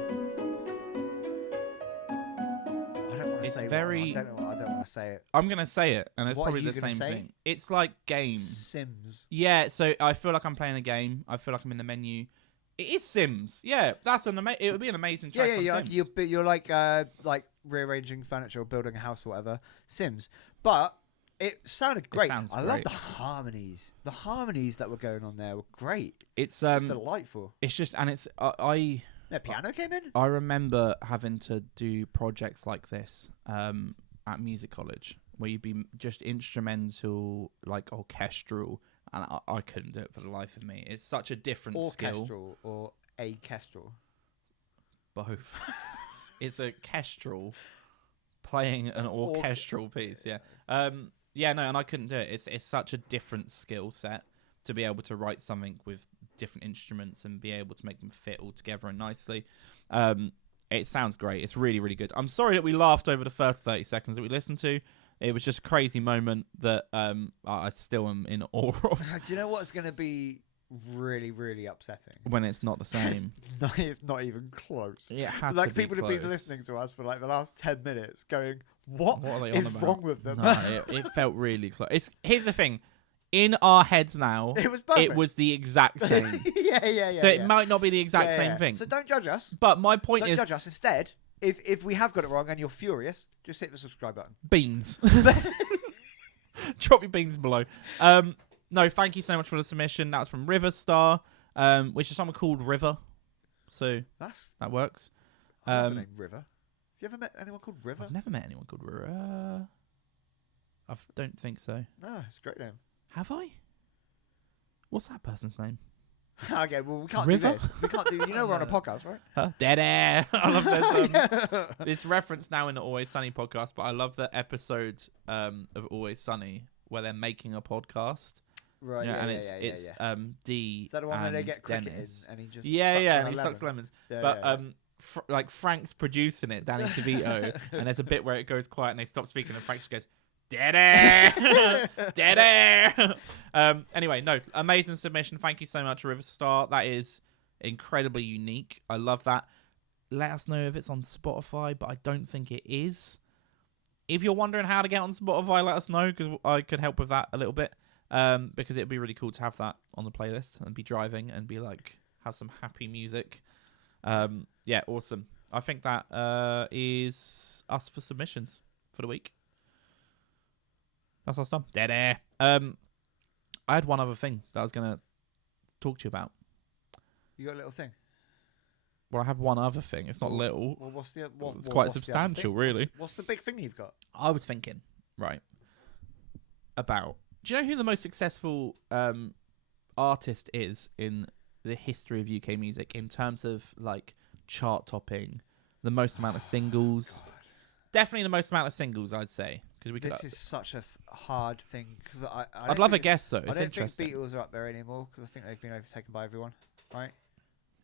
I don't want to say very. I don't want to say it. I'm gonna say it, and it's What probably are you the gonna same say? thing. It's like game. Sims. Yeah, so I feel like I'm playing a game. I feel like I'm in the menu. It is Sims. Yeah, that's it would be an amazing track. Yeah. Sims. You're like rearranging furniture or building a house or whatever. Sims, but. It sounded great. I love the harmonies. The harmonies that were going on there were great. It's delightful. It's just, and it's The piano came in. I remember having to do projects like this at music college, where you'd be just instrumental, like orchestral, and I couldn't do it for the life of me. It's such a different skill. Orchestral or orchestral? Both. It's orchestral, playing an orchestral piece. Yeah. Yeah, no, and I couldn't do it. It's such a different skill set to be able to write something with different instruments and be able to make them fit all together and nicely. It sounds great. It's really, really good. I'm sorry that we laughed over the first 30 seconds that we listened to. It was just a crazy moment that I still am in awe of. Do you know what's going to be really, really upsetting? When it's not the same. It's not even close. It had like to be people close. have been listening to us for like the last 10 minutes going, what are they is on about? wrong with them? No, it felt really close. Here's the thing. in our heads now, It was perfect. it was the exact same. yeah. So it might not be the exact same thing. So don't judge us. But my point Don't is, judge us. Instead, if we have got it wrong and you're furious, just hit the subscribe button. beans. Drop your beans below. No, thank you so much for the submission. That was from Riverstar, which is someone called River. So that works. I love the name River. Have you ever met anyone called River? I've never met anyone called River. I don't think so. No, it's a great name. Have I? What's that person's name? Okay, well, we can't River? do this. We can't do... You know we're on a podcast, right? Huh? Dead air. I love this. This reference now in the Always Sunny podcast, but I love the episode of Always Sunny where they're making a podcast. Right, and yeah, it's yeah. Dee Is that the one where they and get cricket in Dennis. and he just and he sucks lemons. Yeah, But yeah. like Frank's producing it, Danny DeVito, and there's a bit where it goes quiet and they stop speaking and Frank just goes, dead air, dead air. Anyway, no, amazing submission. Thank you so much, Riverstar. That is incredibly unique. I love that. Let us know if it's on Spotify, but I don't think it is. If you're wondering how to get on Spotify, let us know because I could help with that a little bit. Because it'd be really cool to have that on the playlist and be driving and be like, have some happy music. Yeah, awesome. I think that is us for submissions for the week. That's us done. Dead air. I had one other thing that I was going to talk to you about. You got a little thing? Well, I have one other thing. It's not little. Well, what's the... It's quite substantial, really. What's the big thing you've got? I was thinking, right, about... Do you know who the most successful artist is in the history of UK music in terms of like chart topping, the most amount of singles? Definitely the most amount of singles, I'd say. We could. This is such a hard thing because I'd love a guess though. It's I don't interesting. think Beatles are up there anymore because I think they've been overtaken by everyone. Right?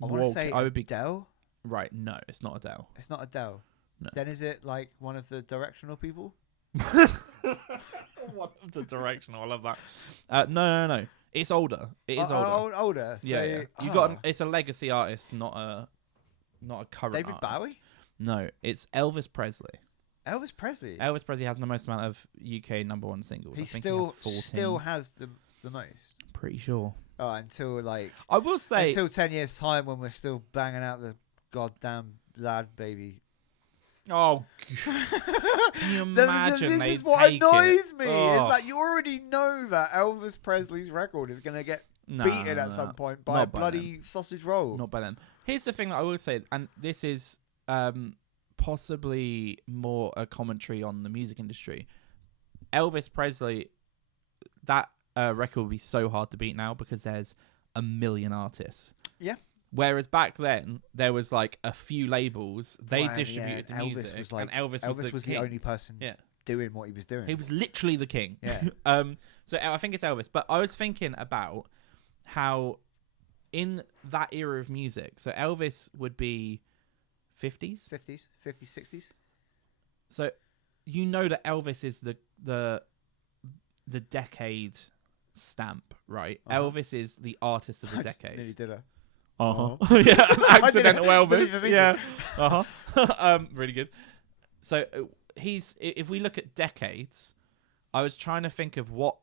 I want to say Adele. Right? No, it's not Adele. It's not Adele. No. Then is it like one of the directional people? One of the directional. I love that. No. It's older. It is older. Older. So, yeah. You got. It's a legacy artist, not a current. David artist. Bowie. No, it's Elvis Presley. Elvis Presley. Elvis Presley has the most amount of UK #1 singles. He I think still he has 14. still has the most. Pretty sure. Oh, until like I will say until 10 years time when we're still banging out the goddamn lad baby. Oh, can you imagine? This is what annoys me. It's like you already know that Elvis Presley's record is gonna get beaten at some point by a bloody sausage roll. Not by then. Here's the thing that I will say, and this is possibly more a commentary on the music industry. Elvis Presley, that record would be so hard to beat now because there's a million artists. Yeah. Whereas back then there was like a few labels. They distributed the Elvis music, was like, and Elvis was the only person doing what he was doing. He was literally the king. Yeah. So I think it's Elvis. But I was thinking about how in that era of music, so Elvis would be 50s, 60s. So you know that Elvis is the decade stamp, right? Elvis is the artist of the decade. Nearly did a. Yeah, accidental Didn't Elvis. even Yeah. Really good. So if we look at decades, I was trying to think of what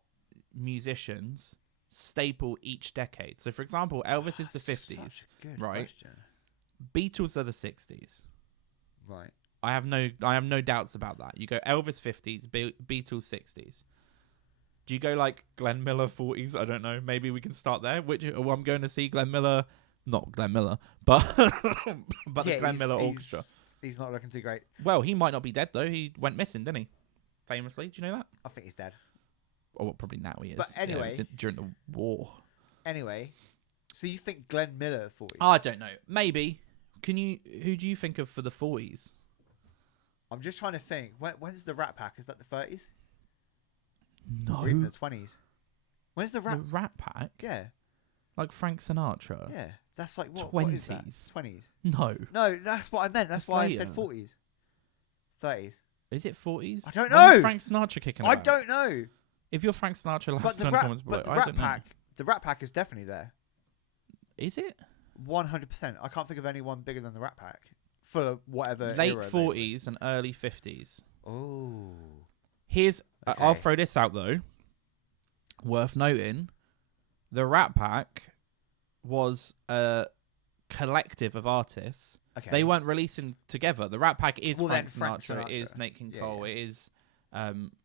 musicians staple each decade. So for example, Elvis is the 50s, right? Question. Beatles are the 60s. Right. I have no doubts about that. You go Elvis 50s, Beatles 60s. Do you go like Glenn Miller 40s? I don't know. Maybe we can start there. I'm going to see Glenn Miller, not Glenn Miller, but the Glenn Miller Orchestra. He's not looking too great. Well, he might not be dead though. He went missing, didn't he? Famously, do you know that? I think he's dead. Oh, well, probably now he is. But anyway, during the war. Anyway, so you think Glenn Miller 40s? I don't know. Maybe. Who do you think of for the 40s? I'm just trying to think. When's the Rat Pack? Is that the 30s? No. Or even the 20s? When's the Rat Pack? Yeah. Like Frank Sinatra? Yeah. That's like what? 20s. What is that? 20s? No. No, that's what I meant. That's why I said 40s. 30s. Is it 40s? I don't know. When's Frank Sinatra kicking about? I don't know. If you're Frank Sinatra, let But us know in the comments below. the Rat Pack is definitely there. Is it? 100%. I can't think of anyone bigger than the Rat Pack for whatever late era 40s and early 50s. Oh. Here's Okay. I'll throw this out though. Worth noting, the Rat Pack was a collective of artists. Okay. They weren't releasing together. The Rat Pack is Well, Frank then Frank Sinatra. It is Sinatra. Nate King Yeah, Cole. yeah. It is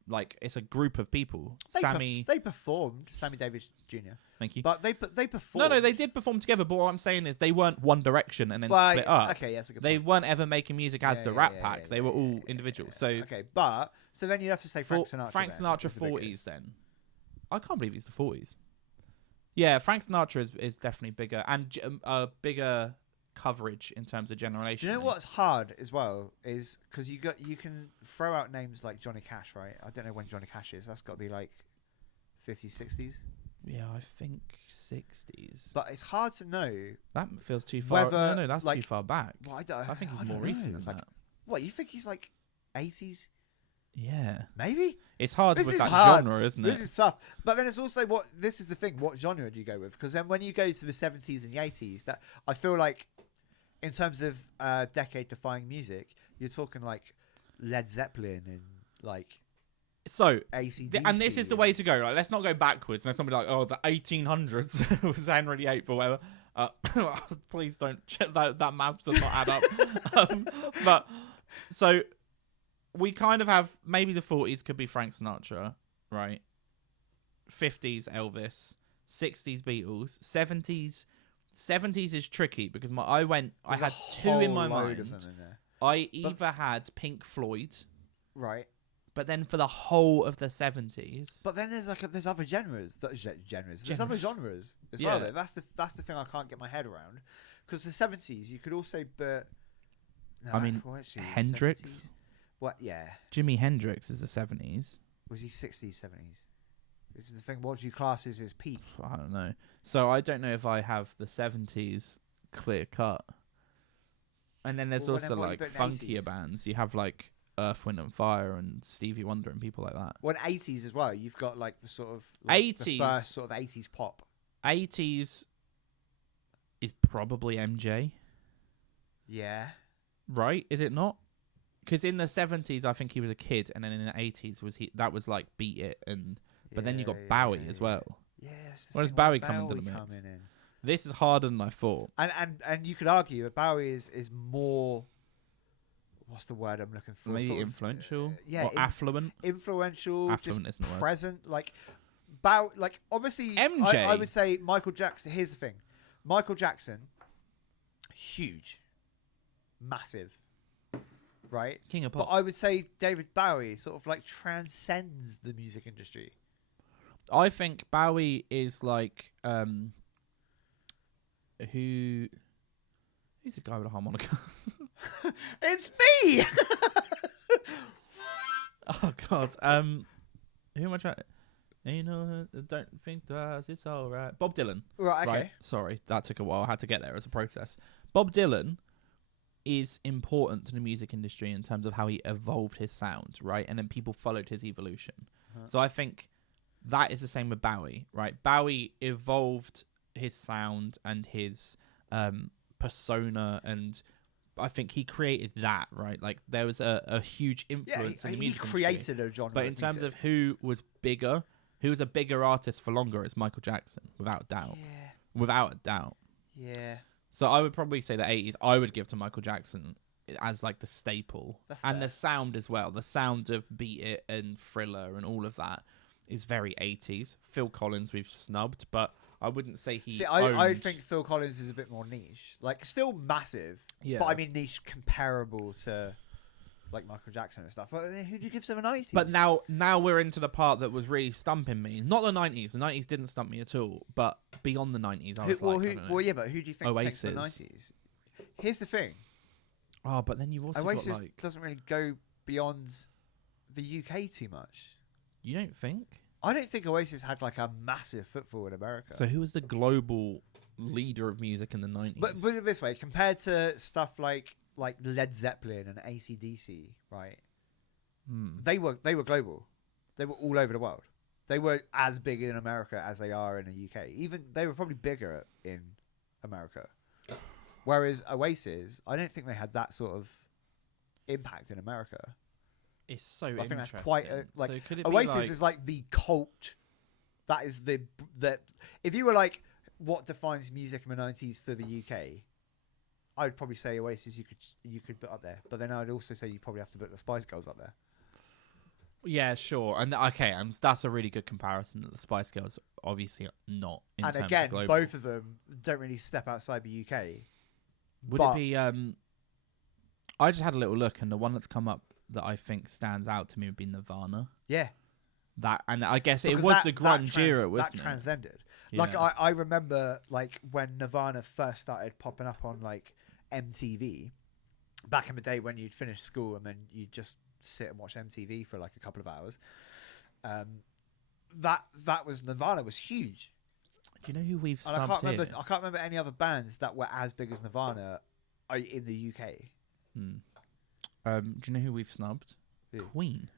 like it's a group of people. They Sammy, they performed. Sammy Davis Jr. thank you. But they performed. No, they did perform together. But what I'm saying is they weren't One Direction and then Well, split up. Okay, that's a good They point. weren't ever making music as Yeah, the yeah, Rat yeah, Pack. yeah, They yeah, were yeah, all yeah, individual. yeah. So okay, but so then you'd have to say Frank Sinatra. Frank then, Sinatra is the 40s biggest. then. I can't believe he's the 40s. Yeah, Frank Sinatra is definitely bigger and bigger coverage in terms of generation. Do you know what's hard as well is because you can throw out names like Johnny Cash, right? I don't know when Johnny Cash is. That's got to be like 50s, 60s. Yeah, I think 60s. But it's hard to know. That feels too far. Whether, No, that's like, too far back. Well, I think he's don't more know. recent than Like, that. what, you think he's like 80s? Yeah. Maybe? It's hard This with is that hard. genre, isn't This it? is tough. But then it's also this is the thing, what genre do you go with? Because then when you go to the 70s and the 80s, that I feel like in terms of decade-defying music, you're talking like Led Zeppelin and like So, AC/DC. and this is the way to go. Right? Let's not go backwards. Let's not be like, oh, the 1800s was Henry VIII or whatever. Please don't. That math does not add up. But so we kind of have maybe the 40s could be Frank Sinatra, right? 50s Elvis, 60s Beatles, 70s is tricky because I had two in my mind. Of them in there. I either had Pink Floyd, Right. but then for the whole of the 70s, But then there's there's other genres. There's other genres as Yeah. well. Though. That's the thing I can't get my head around. Because the 70s, you could also but no, I mean, well, actually, the Hendrix. 70s What? Yeah. Jimi Hendrix is the 70s. Was he 60s, 70s? This is the thing. What do you class as his peak? I don't know. So I don't know if I have the 70s clear cut. And then there's Well, then also what like about the funkier 80s? bands. You have like Earth, Wind and Fire and Stevie Wonder and people like that. Well, 80s as well. You've got like the sort of like, the 80s. first sort of 80s pop. 80s is probably MJ, Yeah. right? Is it not? Because in the 70s, I think he was a kid, and then in the 80s that was like Beat It, and but then you got Bowie as well. Yeah. that's the Where does thing, Bowie where's come into the Bowie mix? coming in? This is harder than I thought. And you could argue that Bowie is more. What's the word I'm looking for? Maybe Sort of, influential, yeah, or affluent. influential, Affluent just isn't a word. present. Like obviously, MJ. I would say Michael Jackson. Here's the thing, Michael Jackson, huge, massive, right? King of But pop. I would say David Bowie sort of like transcends the music industry. I think Bowie is like who's the guy with a harmonica? It's me. Oh God. Who am I trying? You know, don't think twice. It's all right. Bob Dylan. Right. Okay. Right. Sorry, that took a while. I had to get there as a process. Bob Dylan is important to the music industry in terms of how he evolved his sound, right? And then people followed his evolution. So I think that is the same with Bowie, right? Bowie evolved his sound and his persona, and I think he created that, right? Like there was a huge influence in the he music created industry. a genre. But in terms of who was a bigger artist for longer, it's Michael Jackson, without doubt. yeah, Without a doubt. yeah. So I would probably say the 80s I would give to Michael Jackson as like the staple. That's and fair. the sound as well. The sound of Beat It and Thriller and all of that is very 80s. Phil Collins we've snubbed, but I wouldn't say he See, owned... I think Phil Collins is a bit more niche. Like, still massive. Yeah. But I mean niche comparable to like Michael Jackson and stuff. But who do you give to the 90s? But now we're into the part that was really stumping me. Not the 90s. The 90s didn't stump me at all. But beyond the 90s, I was I don't know. well, yeah, but who do you think takes the Oasis. 90s? Here's the thing. Oh, but then you've also Oasis got like... doesn't really go beyond the UK too much. You don't think? I don't think Oasis had like a massive footfall in America. So who was the global leader of music in the 90s? But put it this way, compared to stuff like Led Zeppelin and AC/DC, right? They were global. They were all over the world. They were as big in America as they are in the UK. Even they were probably bigger in America. Whereas Oasis, I don't think they had that sort of impact in America. It's so I think interesting. that's quite So could it be Oasis like... is like the cult. That is the if you were like, what defines music in the 90s for the UK, I would probably say Oasis you could put up there, but then I'd also say you probably have to put the Spice Girls up there. Yeah, sure. And okay, and that's a really good comparison. The Spice Girls obviously not in And terms again, of global. both of them don't really step outside the UK. Would it be? I just had a little look, and the one that's come up that I think stands out to me would be Nirvana. Yeah. That, and I guess Because it was the grunge era, wasn't that it? transcended. Yeah. Like I remember like when Nirvana first started popping up on like MTV back in the day when you'd finish school and then you'd just sit and watch MTV for like a couple of hours. That was Nirvana was huge. Do you know who we've And snubbed I here? can't remember any other bands that were as big as Nirvana in the UK. Do you know who we've snubbed? Who? Queen.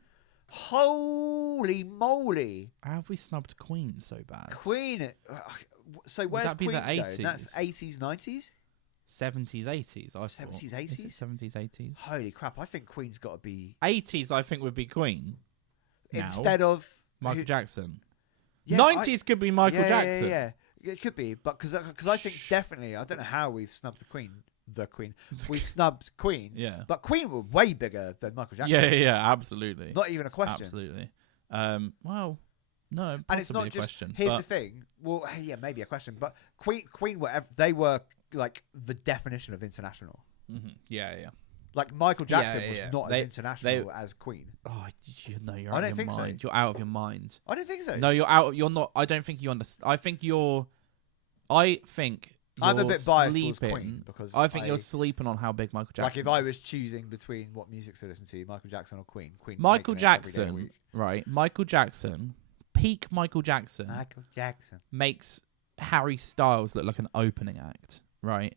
Holy moly! How have we snubbed Queen so bad? Queen. So where's that be Queen the going? 80s? That's 80s, 90s? 70s, 80s. 70s, 80s? 70s, 80s. Holy crap! I think Queen's got to be 80s, I think, would be Queen. instead of Michael Jackson. Yeah, 90s could be Michael yeah, Jackson. Yeah, it could be, but because I think definitely, I don't know how we've snubbed the Queen. We snubbed Queen. Yeah. But Queen were way bigger than Michael Jackson. Yeah, absolutely. Not even a question. Absolutely. Well, no, And it's not a just. question. Here's the thing. Well, yeah, maybe a question, but Queen they were like the definition of international. Mm-hmm. Yeah. Like Michael Jackson was yeah. not as international as Queen. Oh, no, you're I out don't of your think so. mind. You're out of your mind. I don't think so. No, you're out. You're not. I don't think you understand. I think you're I'm a bit biased towards sleeping. Queen because I think you're sleeping on how big Michael Jackson. Like if I was choosing between what music to listen to, Michael Jackson or Queen. Michael Jackson, right? Michael Jackson, peak Michael Jackson makes Harry Styles look like an opening act, right?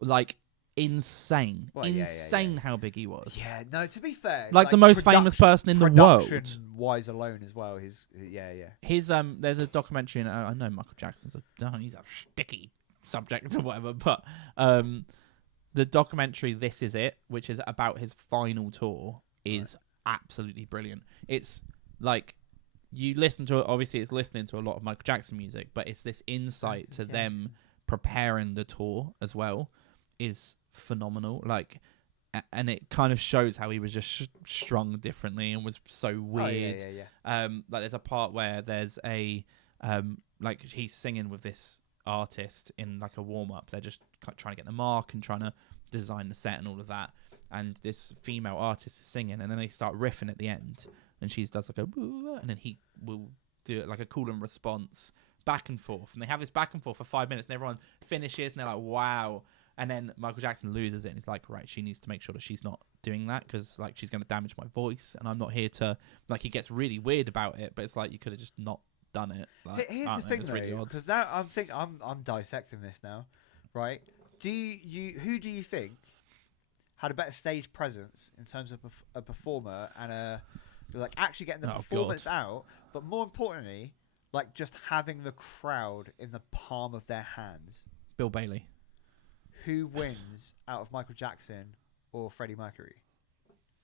Like insane, insane how big he was. Yeah, no. To be fair, like the most famous person in the world. Production-wise alone as well. His there's a documentary, and I know Michael Jackson's he's a sticky subject or whatever, but the documentary "This Is It," which is about his final tour, is absolutely brilliant. It's like you listen to it. Obviously, it's listening to a lot of Michael Jackson music, but it's this insight to them preparing the tour as well is phenomenal. Like, and it kind of shows how he was just strung differently and was so weird. Like there's a part where there's a like he's singing with this artist in like a warm-up. They're just trying to get the mark and trying to design the set and all of that, and this female artist is singing, and then they start riffing at the end, and she does like a woo, and then he will do it like a call and response back and forth, and they have this back and forth for 5 minutes, and everyone finishes and they're like wow, and then Michael Jackson loses it, and he's like, right, she needs to make sure that she's not doing that because like she's going to damage my voice, and I'm not here to, like, he gets really weird about it, but it's like you could have just not done it. Like, here's the thing though, because now I'm dissecting this now, right? Who do you think had a better stage presence in terms of a performer and a like actually getting the performance out, but more importantly, like just having the crowd in the palm of their hands? Bill Bailey. Who wins out of Michael Jackson or Freddie Mercury?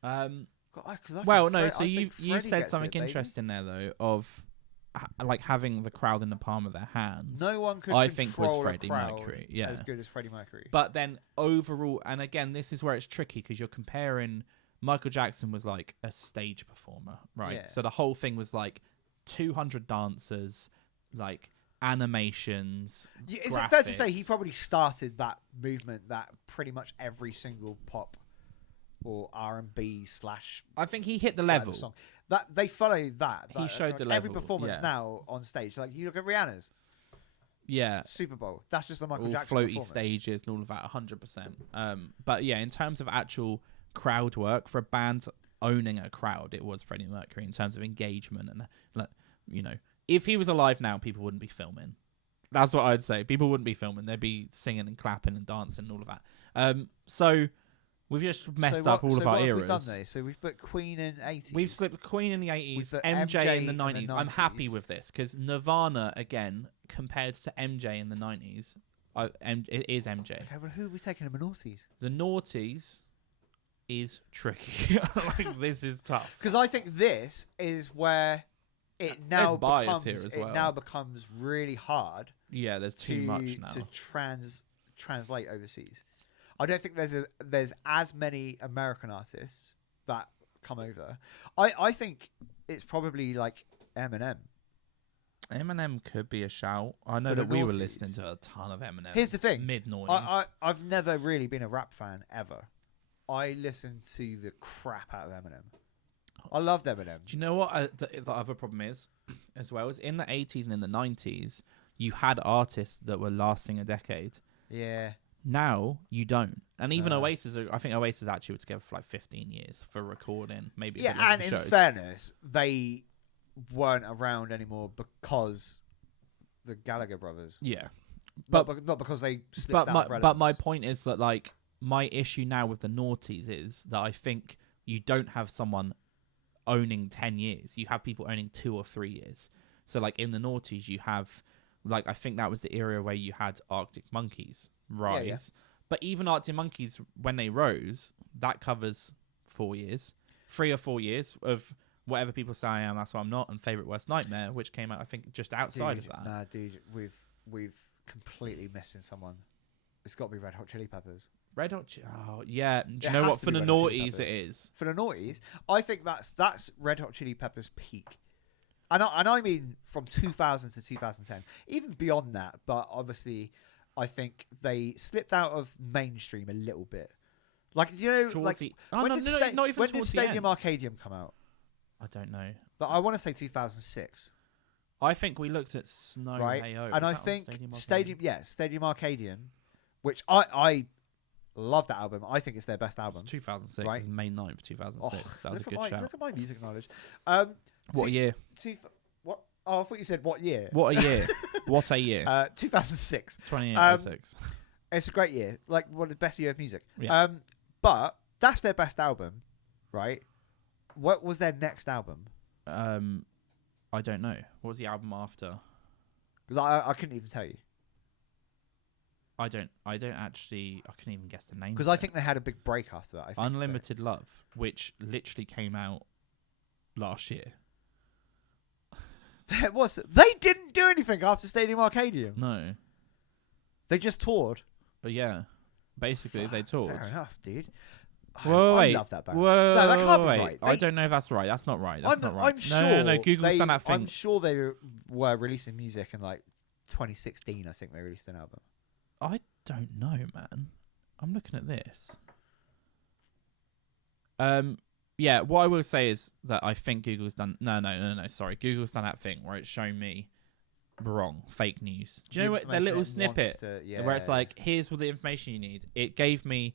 So you said something interesting there though of like having the crowd in the palm of their hands. No one could. I think was Freddie Mercury. Yeah, as good as Freddie Mercury. But then overall, and again, this is where it's tricky because you're comparing. Michael Jackson was like a stage performer, right? Yeah. So the whole thing was like 200 dancers, like animations. Is it fair to say he probably started that movement that pretty much every single pop or R&B / I think he hit the level. Song that they follow that. He showed the level. Every performance now on stage, like you look at Rihanna's. Yeah. Super Bowl. That's just the Michael all Jackson floaty performance. Stages and all of that, 100%. But yeah, in terms of actual crowd work for a band owning a crowd, it was Freddie Mercury in terms of engagement and like, you know, if he was alive now, people wouldn't be filming. That's what I'd say. People wouldn't be filming. They'd be singing and clapping and dancing and all of that. So we've just messed up all of our eras. We've done there? So we've put Queen in 80s. We've slipped Queen in the 80s, MJ in the 90s. I'm happy with this because Nirvana, again, compared to MJ in the 90s, it is MJ. Okay, well, who are we taking in the noughties? The noughties is tricky. Like, this is tough. Because I think this is where it now bias becomes here as well. it now becomes really hard Yeah, there's too much now. to translate overseas. I don't think there's as many American artists that come over. I think it's probably like Eminem. Eminem could be a shout. I know For the that we were noughties. listening to a ton of Eminem. Here's the thing. Mid-noughties. I've never really been a rap fan ever. I listen to the crap out of Eminem. I loved Eminem. Do you know what the other problem is as well? Is in the 80s and in the 90s, you had artists that were lasting a decade. Yeah. Now you don't. And even Oasis, I think Oasis actually were together for like 15 years for recording. Maybe Yeah, and in fairness, they weren't around anymore because the Gallagher brothers. Yeah. Not because they slipped out of relevance. But my point is that, like, my issue now with the noughties is that I think you don't have someone owning 10 years. You have people owning 2 or 3 years. So, like, in the noughties, you have, like, I think that was the era where you had Arctic Monkeys rise. Yeah. But even Arctic Monkeys, when they rose, that covers 4 years. 3 or 4 years of whatever people say I am, that's what I'm not, and Favourite Worst Nightmare, which came out, I think, just outside of that. Nah, dude, we've completely missing someone. It's got to be Red Hot Chili Peppers. Red Hot oh, yeah. Do you know what? For the noughties, it is. For the noughties, I think that's Red Hot Chili Peppers' peak. And I mean from 2000 to 2010. Even beyond that, but obviously, I think they slipped out of mainstream a little bit. Like, you know, towards like the, when did Stadium Arcadium come out? I don't know. But I want to say 2006. I think we looked at Snow right? Hey-O. And I think Stadium Arcadium, which I love that album. I think it's their best album. It's 2006. Right? It was May 9th, 2006. That was a good shout. Look at my music knowledge. What year? What? Oh, I thought you said what year. What a year. What a year. 2006. 2006. It's a great year. Like, one of the best year of music. Yeah. But that's their best album, right? What was their next album? I don't know. What was the album after? Because I couldn't even tell you. I don't actually. I couldn't even guess the name. Because I think they had a big break after that. Unlimited Love, which literally came out last year. They didn't do anything after Stadium Arcadium. No. They just toured. But yeah, basically they toured. Fair enough, dude. I love that band. Whoa, no, that can't wait. be right. I don't know if that's right. That's not right. That's not right. I'm sure. No. Google's done that thing. I'm sure they were releasing music in like 2016. I think they released an album. I don't know, man. I'm looking at this. Yeah, what I will say is that I think Google's done... No, sorry. Google's done that thing where it's shown me wrong, fake news. Do you know what? Their little snippet where it's like, here's all the information you need. It gave me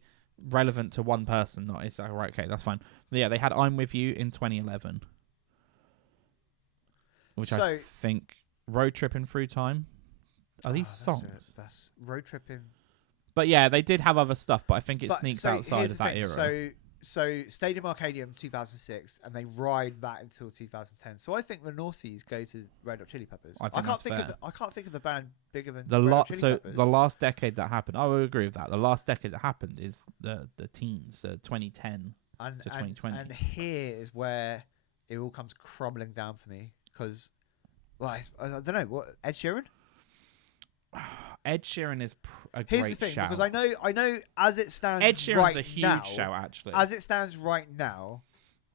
relevant to one person. Not it's like, right, okay, that's fine. But yeah, they had I'm With You in 2011. Which I think... Road Tripping Through Time. Are these songs? That's Road Tripping. But yeah, they did have other stuff, but I think it sneaks outside of that era. So Stadium Arcadium 2006, and they ride that until 2010. So I think the noughties go to Red Hot Chili Peppers. I can't think of a band bigger than Red Hot Chili Peppers. The last decade that happened, I would agree with that. The last decade that happened is the teens, 2010 to 2020. And here is where it all comes crumbling down for me because, well, I don't know what Ed Sheeran. Ed Sheeran is a great shout. Here's the thing, because I know as it stands Ed Sheeran's right a huge now, shout, actually. As it stands right now,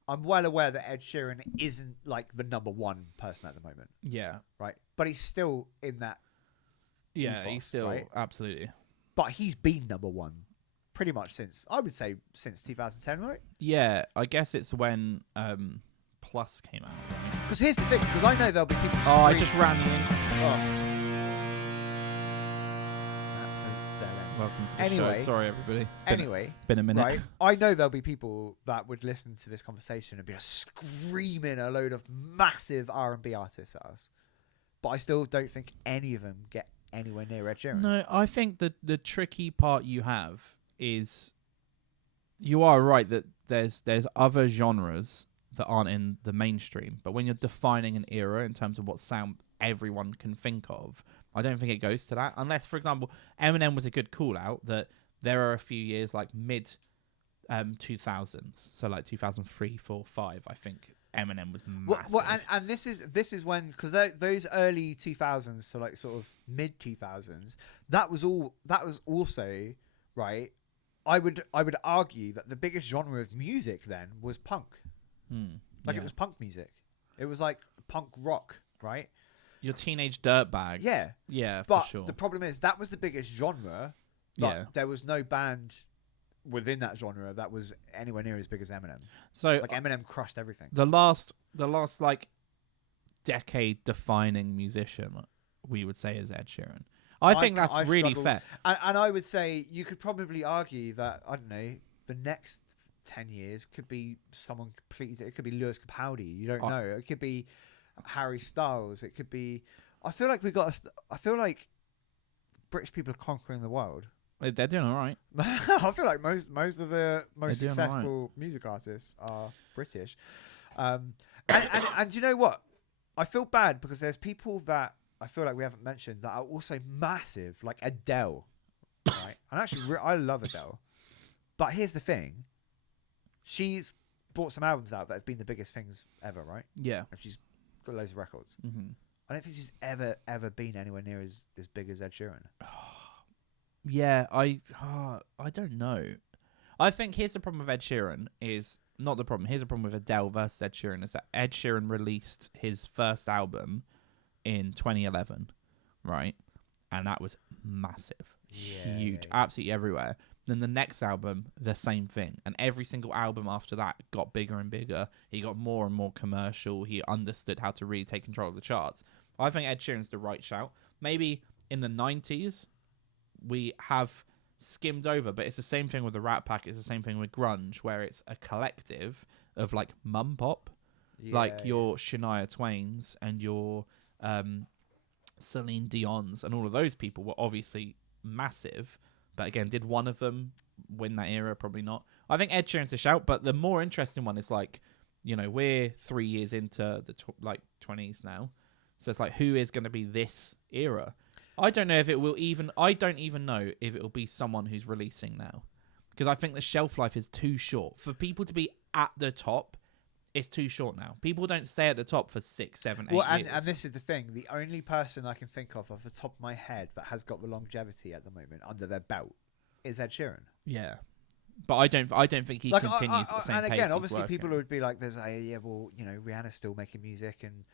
I'm well aware that Ed Sheeran isn't like the number one person at the moment. Yeah. Right? But he's still in that ethos, he's still, right? Absolutely. But he's been number one pretty much since 2010, right? Yeah, I guess it's when Plus came out. Because here's the thing, because I know there'll be people screaming. I just ran in. Oh. Welcome to the show. Sorry, everybody. Been a minute. Right? I know there'll be people that would listen to this conversation and be screaming a load of massive R&B artists at us. But I still don't think any of them get anywhere near Ed Sheeran. No, I think the tricky part you have is you are right that there's other genres that aren't in the mainstream. But when you're defining an era in terms of what sound everyone can think of, I don't think it goes to that. Unless, for example, Eminem was a good call-out that there are a few years like mid 2000s. So like 2003, 4, 5, I think Eminem was massive. And this is when, because those early 2000s, so like sort of mid 2000s, that was also right. I would argue that the biggest genre of music then was punk. It was punk music. It was like punk rock, right? Your teenage dirtbags. Yeah, but for sure. The problem is that was the biggest genre. But there was no band within that genre that was anywhere near as big as Eminem. So like Eminem crushed everything. The last like decade defining musician, we would say, is Ed Sheeran. I think that's really fair. And I would say you could probably argue that, I don't know, the next 10 years could be someone completely. It could be Lewis Capaldi. You don't know. It could be Harry Styles. It could be. I feel like I feel like British people are conquering the world. They're doing all right. I feel like most of the most successful music artists are British. And you know what? I feel bad because there's people that I feel like we haven't mentioned that are also massive, like Adele. Right? And actually, I love Adele. But here's the thing. She's brought some albums out that have been the biggest things ever, right? Yeah. And she's got loads of records. Mm-hmm. I don't think she's ever been anywhere near as big as Ed Sheeran. Yeah, I don't know. I think here's the problem with Ed Sheeran is not the problem. Here's the problem with Adele versus Ed Sheeran is that Ed Sheeran released his first album in 2011, right? And that was massive, huge, absolutely everywhere. Then the next album, the same thing. And every single album after that got bigger and bigger. He got more and more commercial. He understood how to really take control of the charts. I think Ed Sheeran's the right shout. Maybe in the 90s, we have skimmed over, but it's the same thing with the Rat Pack. It's the same thing with grunge, where it's a collective of like mum pop, like your Shania Twains and your Celine Dion's, and all of those people were obviously massive. But again, did one of them win that era? Probably not. I think Ed Sheeran's a shout, but the more interesting one is like, you know, we're 3 years into the 20s now, so it's like, who is going to be this era? I don't know if it will even. I don't even know if it will be someone who's releasing now, because I think the shelf life is too short for people to be at the top. It's too short now. People don't stay at the top for 6, 7, 8 years. And this is the thing. The only person I can think of off the top of my head that has got the longevity at the moment under their belt is Ed Sheeran. Yeah, but I don't think he continues at the same pace. And again, obviously, people would be like, "There's Rihanna's still making music, and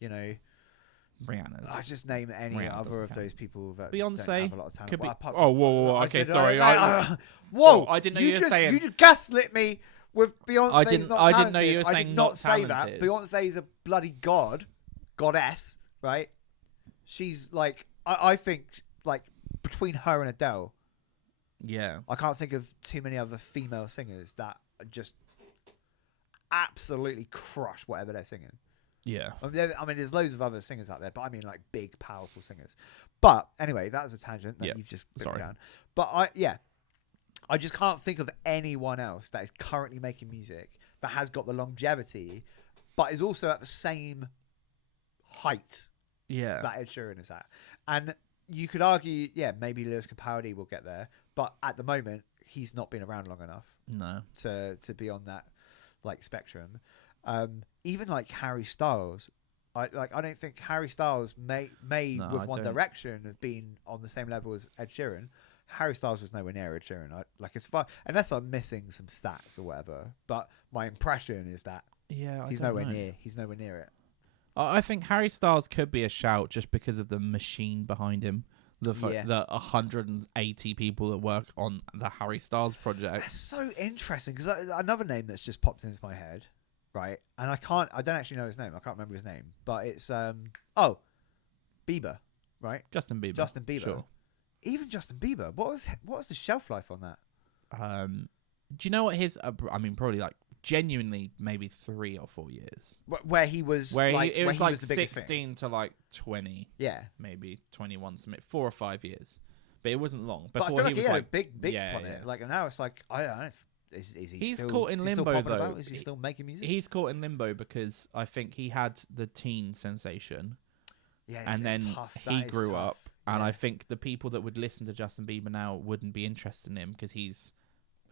you know." Rihanna. I just name any other of those people that Beyonce don't have a lot of talent. Could be. Whoa. Okay, sorry. Whoa! I didn't know you were saying. You just gaslit me with Beyonce. I didn't know you were saying I did not say talented. that. Beyonce is a bloody goddess, right? She's like, I think like between her and Adele. Yeah. I can't think of too many other female singers that just absolutely crush whatever they're singing. Yeah. I mean, there's loads of other singers out there, but I mean, like, big, powerful singers. But anyway, that was a tangent that you've just put down. But I just can't think of anyone else that is currently making music that has got the longevity, but is also at the same height that Ed Sheeran is at. And you could argue, maybe Lewis Capaldi will get there, but at the moment, he's not been around long enough to be on that like spectrum. Even like Harry Styles, I don't think Harry Styles with One Direction have been on the same level as Ed Sheeran. Harry Styles was nowhere near Ed Sheeran. It's fun, unless I'm missing some stats or whatever. But my impression is that he's nowhere near it. I think Harry Styles could be a shout just because of the machine behind him. The 180 people that work on the Harry Styles project. It's so interesting because another name that's just popped into my head. Right, and I don't actually know his name. I can't remember his name, but it's Bieber, right? Justin Bieber. Sure. Even Justin Bieber. What was the shelf life on that? Do you know what his? Probably like genuinely maybe 3 or 4 years. Where he was, it was like the 16 to like 20. Yeah, maybe 21. 4 or 5 years, but it wasn't long. Before but I feel he was like big on it. Like now it's like I don't know. He's still caught in limbo though. Is he still making music? He's caught in limbo because I think he had the teen sensation. Yeah, and then he grew up, and I think the people that would listen to Justin Bieber now wouldn't be interested in him because he's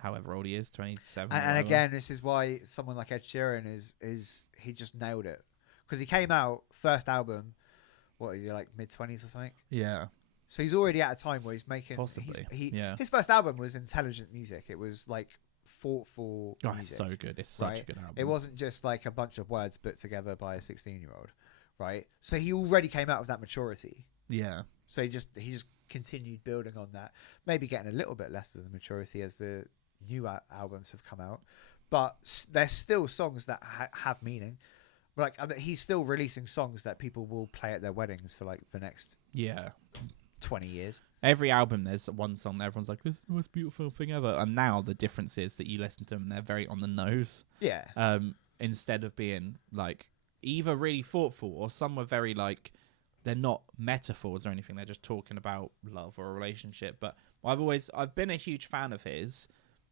however old he is, 27. And again, this is why someone like Ed Sheeran is he just nailed it, because he came out first album, what is he, like mid-20s or something? Yeah, So he's already at a time where he's making possibly. His first album was intelligent music. It was like thoughtful Oh, music. it's so good. It's such a good album. It wasn't just like a bunch of words put together by a 16-year-old, right? So he already came out of that maturity. Yeah. So he just continued building on that, maybe getting a little bit less of the maturity as the new albums have come out, but there's still songs that have meaning. Like, I mean, he's still releasing songs that people will play at their weddings for like the next 20 years. Every album, there's one song that everyone's like, this is the most beautiful thing ever. And now the difference is that you listen to them and they're very on the nose. Yeah. Instead of being like either really thoughtful or some are very like, they're not metaphors or anything. They're just talking about love or a relationship. But I've been a huge fan of his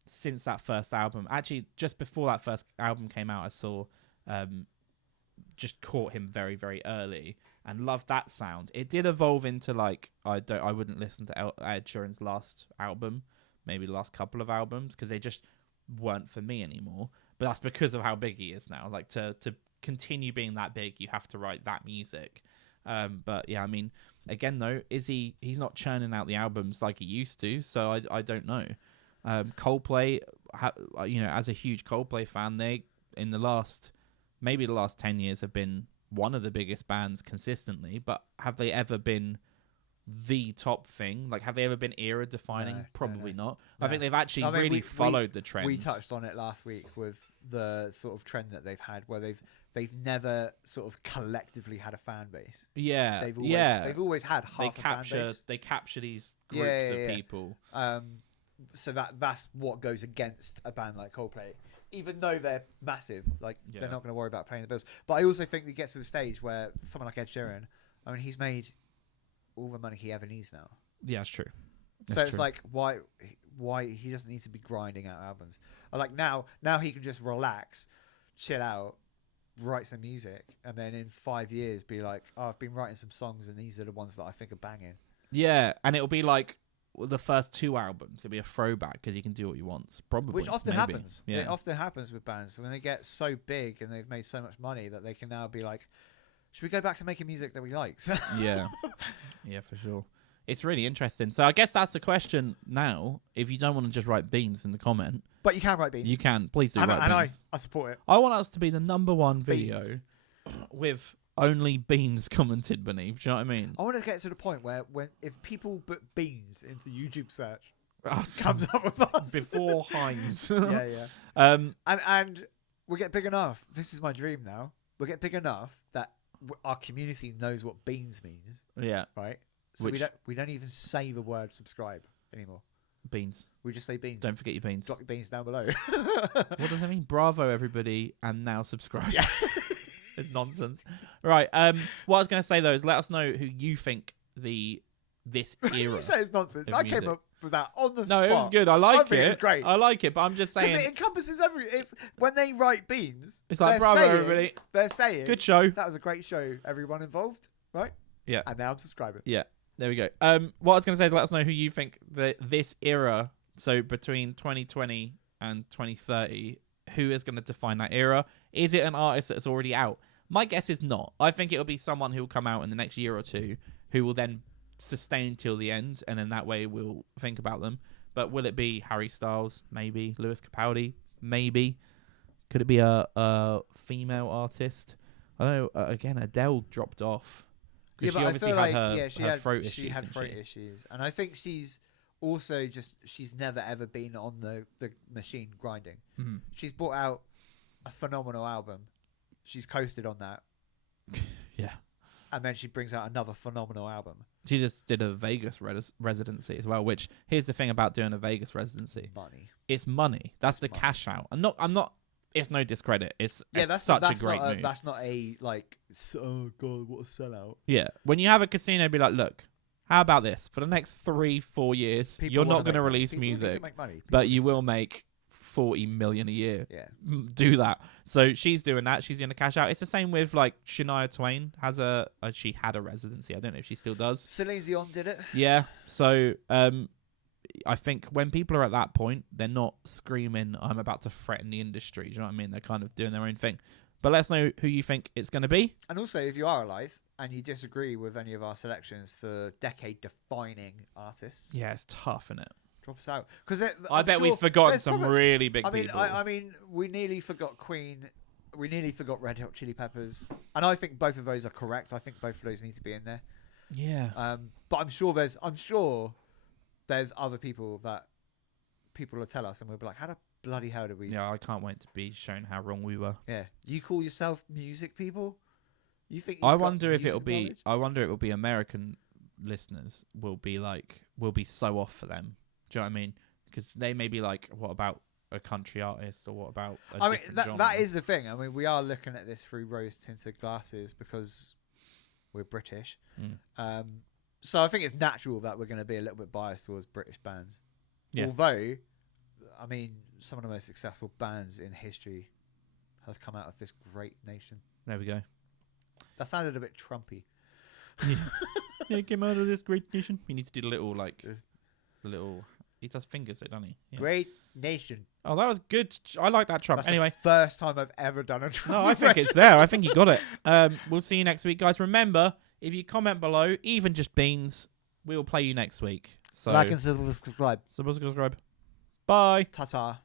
since that first album. Actually, just before that first album came out, I saw, just caught him very, very early and loved that sound. It did evolve into like, I wouldn't listen to Ed Sheeran's last album, maybe the last couple of albums, because they just weren't for me anymore. But that's because of how big he is now. Like to continue being that big, you have to write that music. But yeah, I mean, again though, he's not churning out the albums like he used to, so I don't know. Coldplay, as a huge Coldplay fan, they in the last 10 years have been one of the biggest bands consistently, but have they ever been the top thing? Like, have they ever been era defining? No, Probably no. not. I think they've actually really followed the trend. We touched on it last week with the sort of trend that they've had, where they've never sort of collectively had a fan base. Yeah, they've always had half a fan base. They capture these groups of people. So that's what goes against a band like Coldplay. Even though they're massive, like they're not going to worry about paying the bills. But I also think it gets to a stage where someone like Ed Sheeran, I mean, he's made all the money he ever needs now. Yeah, it's true. It's like why he doesn't need to be grinding out albums. Like now he can just relax, chill out, write some music, and then in 5 years be like, oh, I've been writing some songs and these are the ones that I think are banging. Yeah, and it'll be like the first 2 albums. It'll be a throwback because he can do what he wants. Probably, which often maybe. happens. Yeah. It often happens with bands when they get so big and they've made so much money that they can now be like, should we go back to making music that we like? Yeah, for sure. It's really interesting. So I guess that's the question now. If you don't want to just write beans in the comment, but you can write beans. You can. Please do write beans. I support it. I want us to be the #1 video with only beans commented beneath. Do you know what I mean? I want to get to the point where if people put beans into YouTube search, comes up with us before Heinz. yeah. And we get big enough. This is my dream now. We'll get big enough that our community knows what beans means. Yeah. Right. So we don't even say the word subscribe anymore. Beans. We just say beans. Don't forget your beans. Drop your beans down below. What does that mean? Bravo, everybody, and now subscribe. Yeah. It's nonsense. Right. What I was going to say though is let us know who you think this era. You say it's nonsense. I came up with that on the spot. No, it was good. I like it. It's great. I like it, but I'm just saying because it encompasses everything. It's when they write beans. It's like bravo, everybody. They're saying good show. That was a great show. Everyone involved, right? Yeah. And now I'm subscribing. Yeah. There we go. What I was going to say is let us know who you think this era, so between 2020 and 2030, who is going to define that era? Is it an artist that's already out? My guess is not. I think it'll be someone who will come out in the next year or two who will then sustain till the end, and then that way we'll think about them. But will it be Harry Styles? Maybe. Lewis Capaldi? Maybe. Could it be a female artist? I don't know. Again, Adele dropped off. Yeah, she obviously had her throat issues. She had throat issues. And I think she's also she's never ever been on the machine grinding. Mm-hmm. She's brought out a phenomenal album. She's coasted on that. Yeah. And then she brings out another phenomenal album. She just did a Vegas residency as well, which here's the thing about doing a Vegas residency. Money. It's money. That's the cash out. I'm not it's no discredit. It's that's such a great move. That's not a like, oh God, what a sellout. Yeah. When you have a casino, be like, look, how about this? For the next 3-4 years, you're not going to release music, but you will make 40 million a year. Yeah. Do that. So she's doing that. She's going to cash out. It's the same with like Shania Twain she had a residency. I don't know if she still does. Celine Dion did it. Yeah. So I think when people are at that point, they're not screaming, I'm about to threaten the industry. Do you know what I mean? They're kind of doing their own thing. But let us know who you think it's going to be. And also, if you are alive and you disagree with any of our selections for decade-defining artists, Yeah, it's tough, isn't it? drop us out. Because I bet we've forgotten some really big people. I mean, we nearly forgot Queen. We nearly forgot Red Hot Chili Peppers. And I think both of those are correct. I think both of those need to be in there. Yeah. But I'm sure there's other people that people will tell us, and we'll be like, how the bloody hell did we? Yeah, I can't wait to be shown how wrong we were. Yeah, you call yourself music people? You think? I wonder if it'll be. I wonder it will be American listeners will be so off for them. Do you know what I mean? Because they may be like, what about a country artist, or what about a different genre? That is the thing. I mean, we are looking at this through rose-tinted glasses because we're British. So I think it's natural that we're going to be a little bit biased towards British bands. Yeah. Although, I mean, some of the most successful bands in history have come out of this great nation. There we go. That sounded a bit Trumpy. Yeah, came out of this great nation. We need to do the little. He does fingers, doesn't he? Yeah. Great nation. Oh, that was good. I like that Trump. That's anyway, the first time I've ever done a Trump. No, I think it's there. I think you got it. We'll see you next week, guys. Remember, if you comment below, even just beans, we will play you next week. So like and subscribe. Subscribe. Bye. Ta-ta.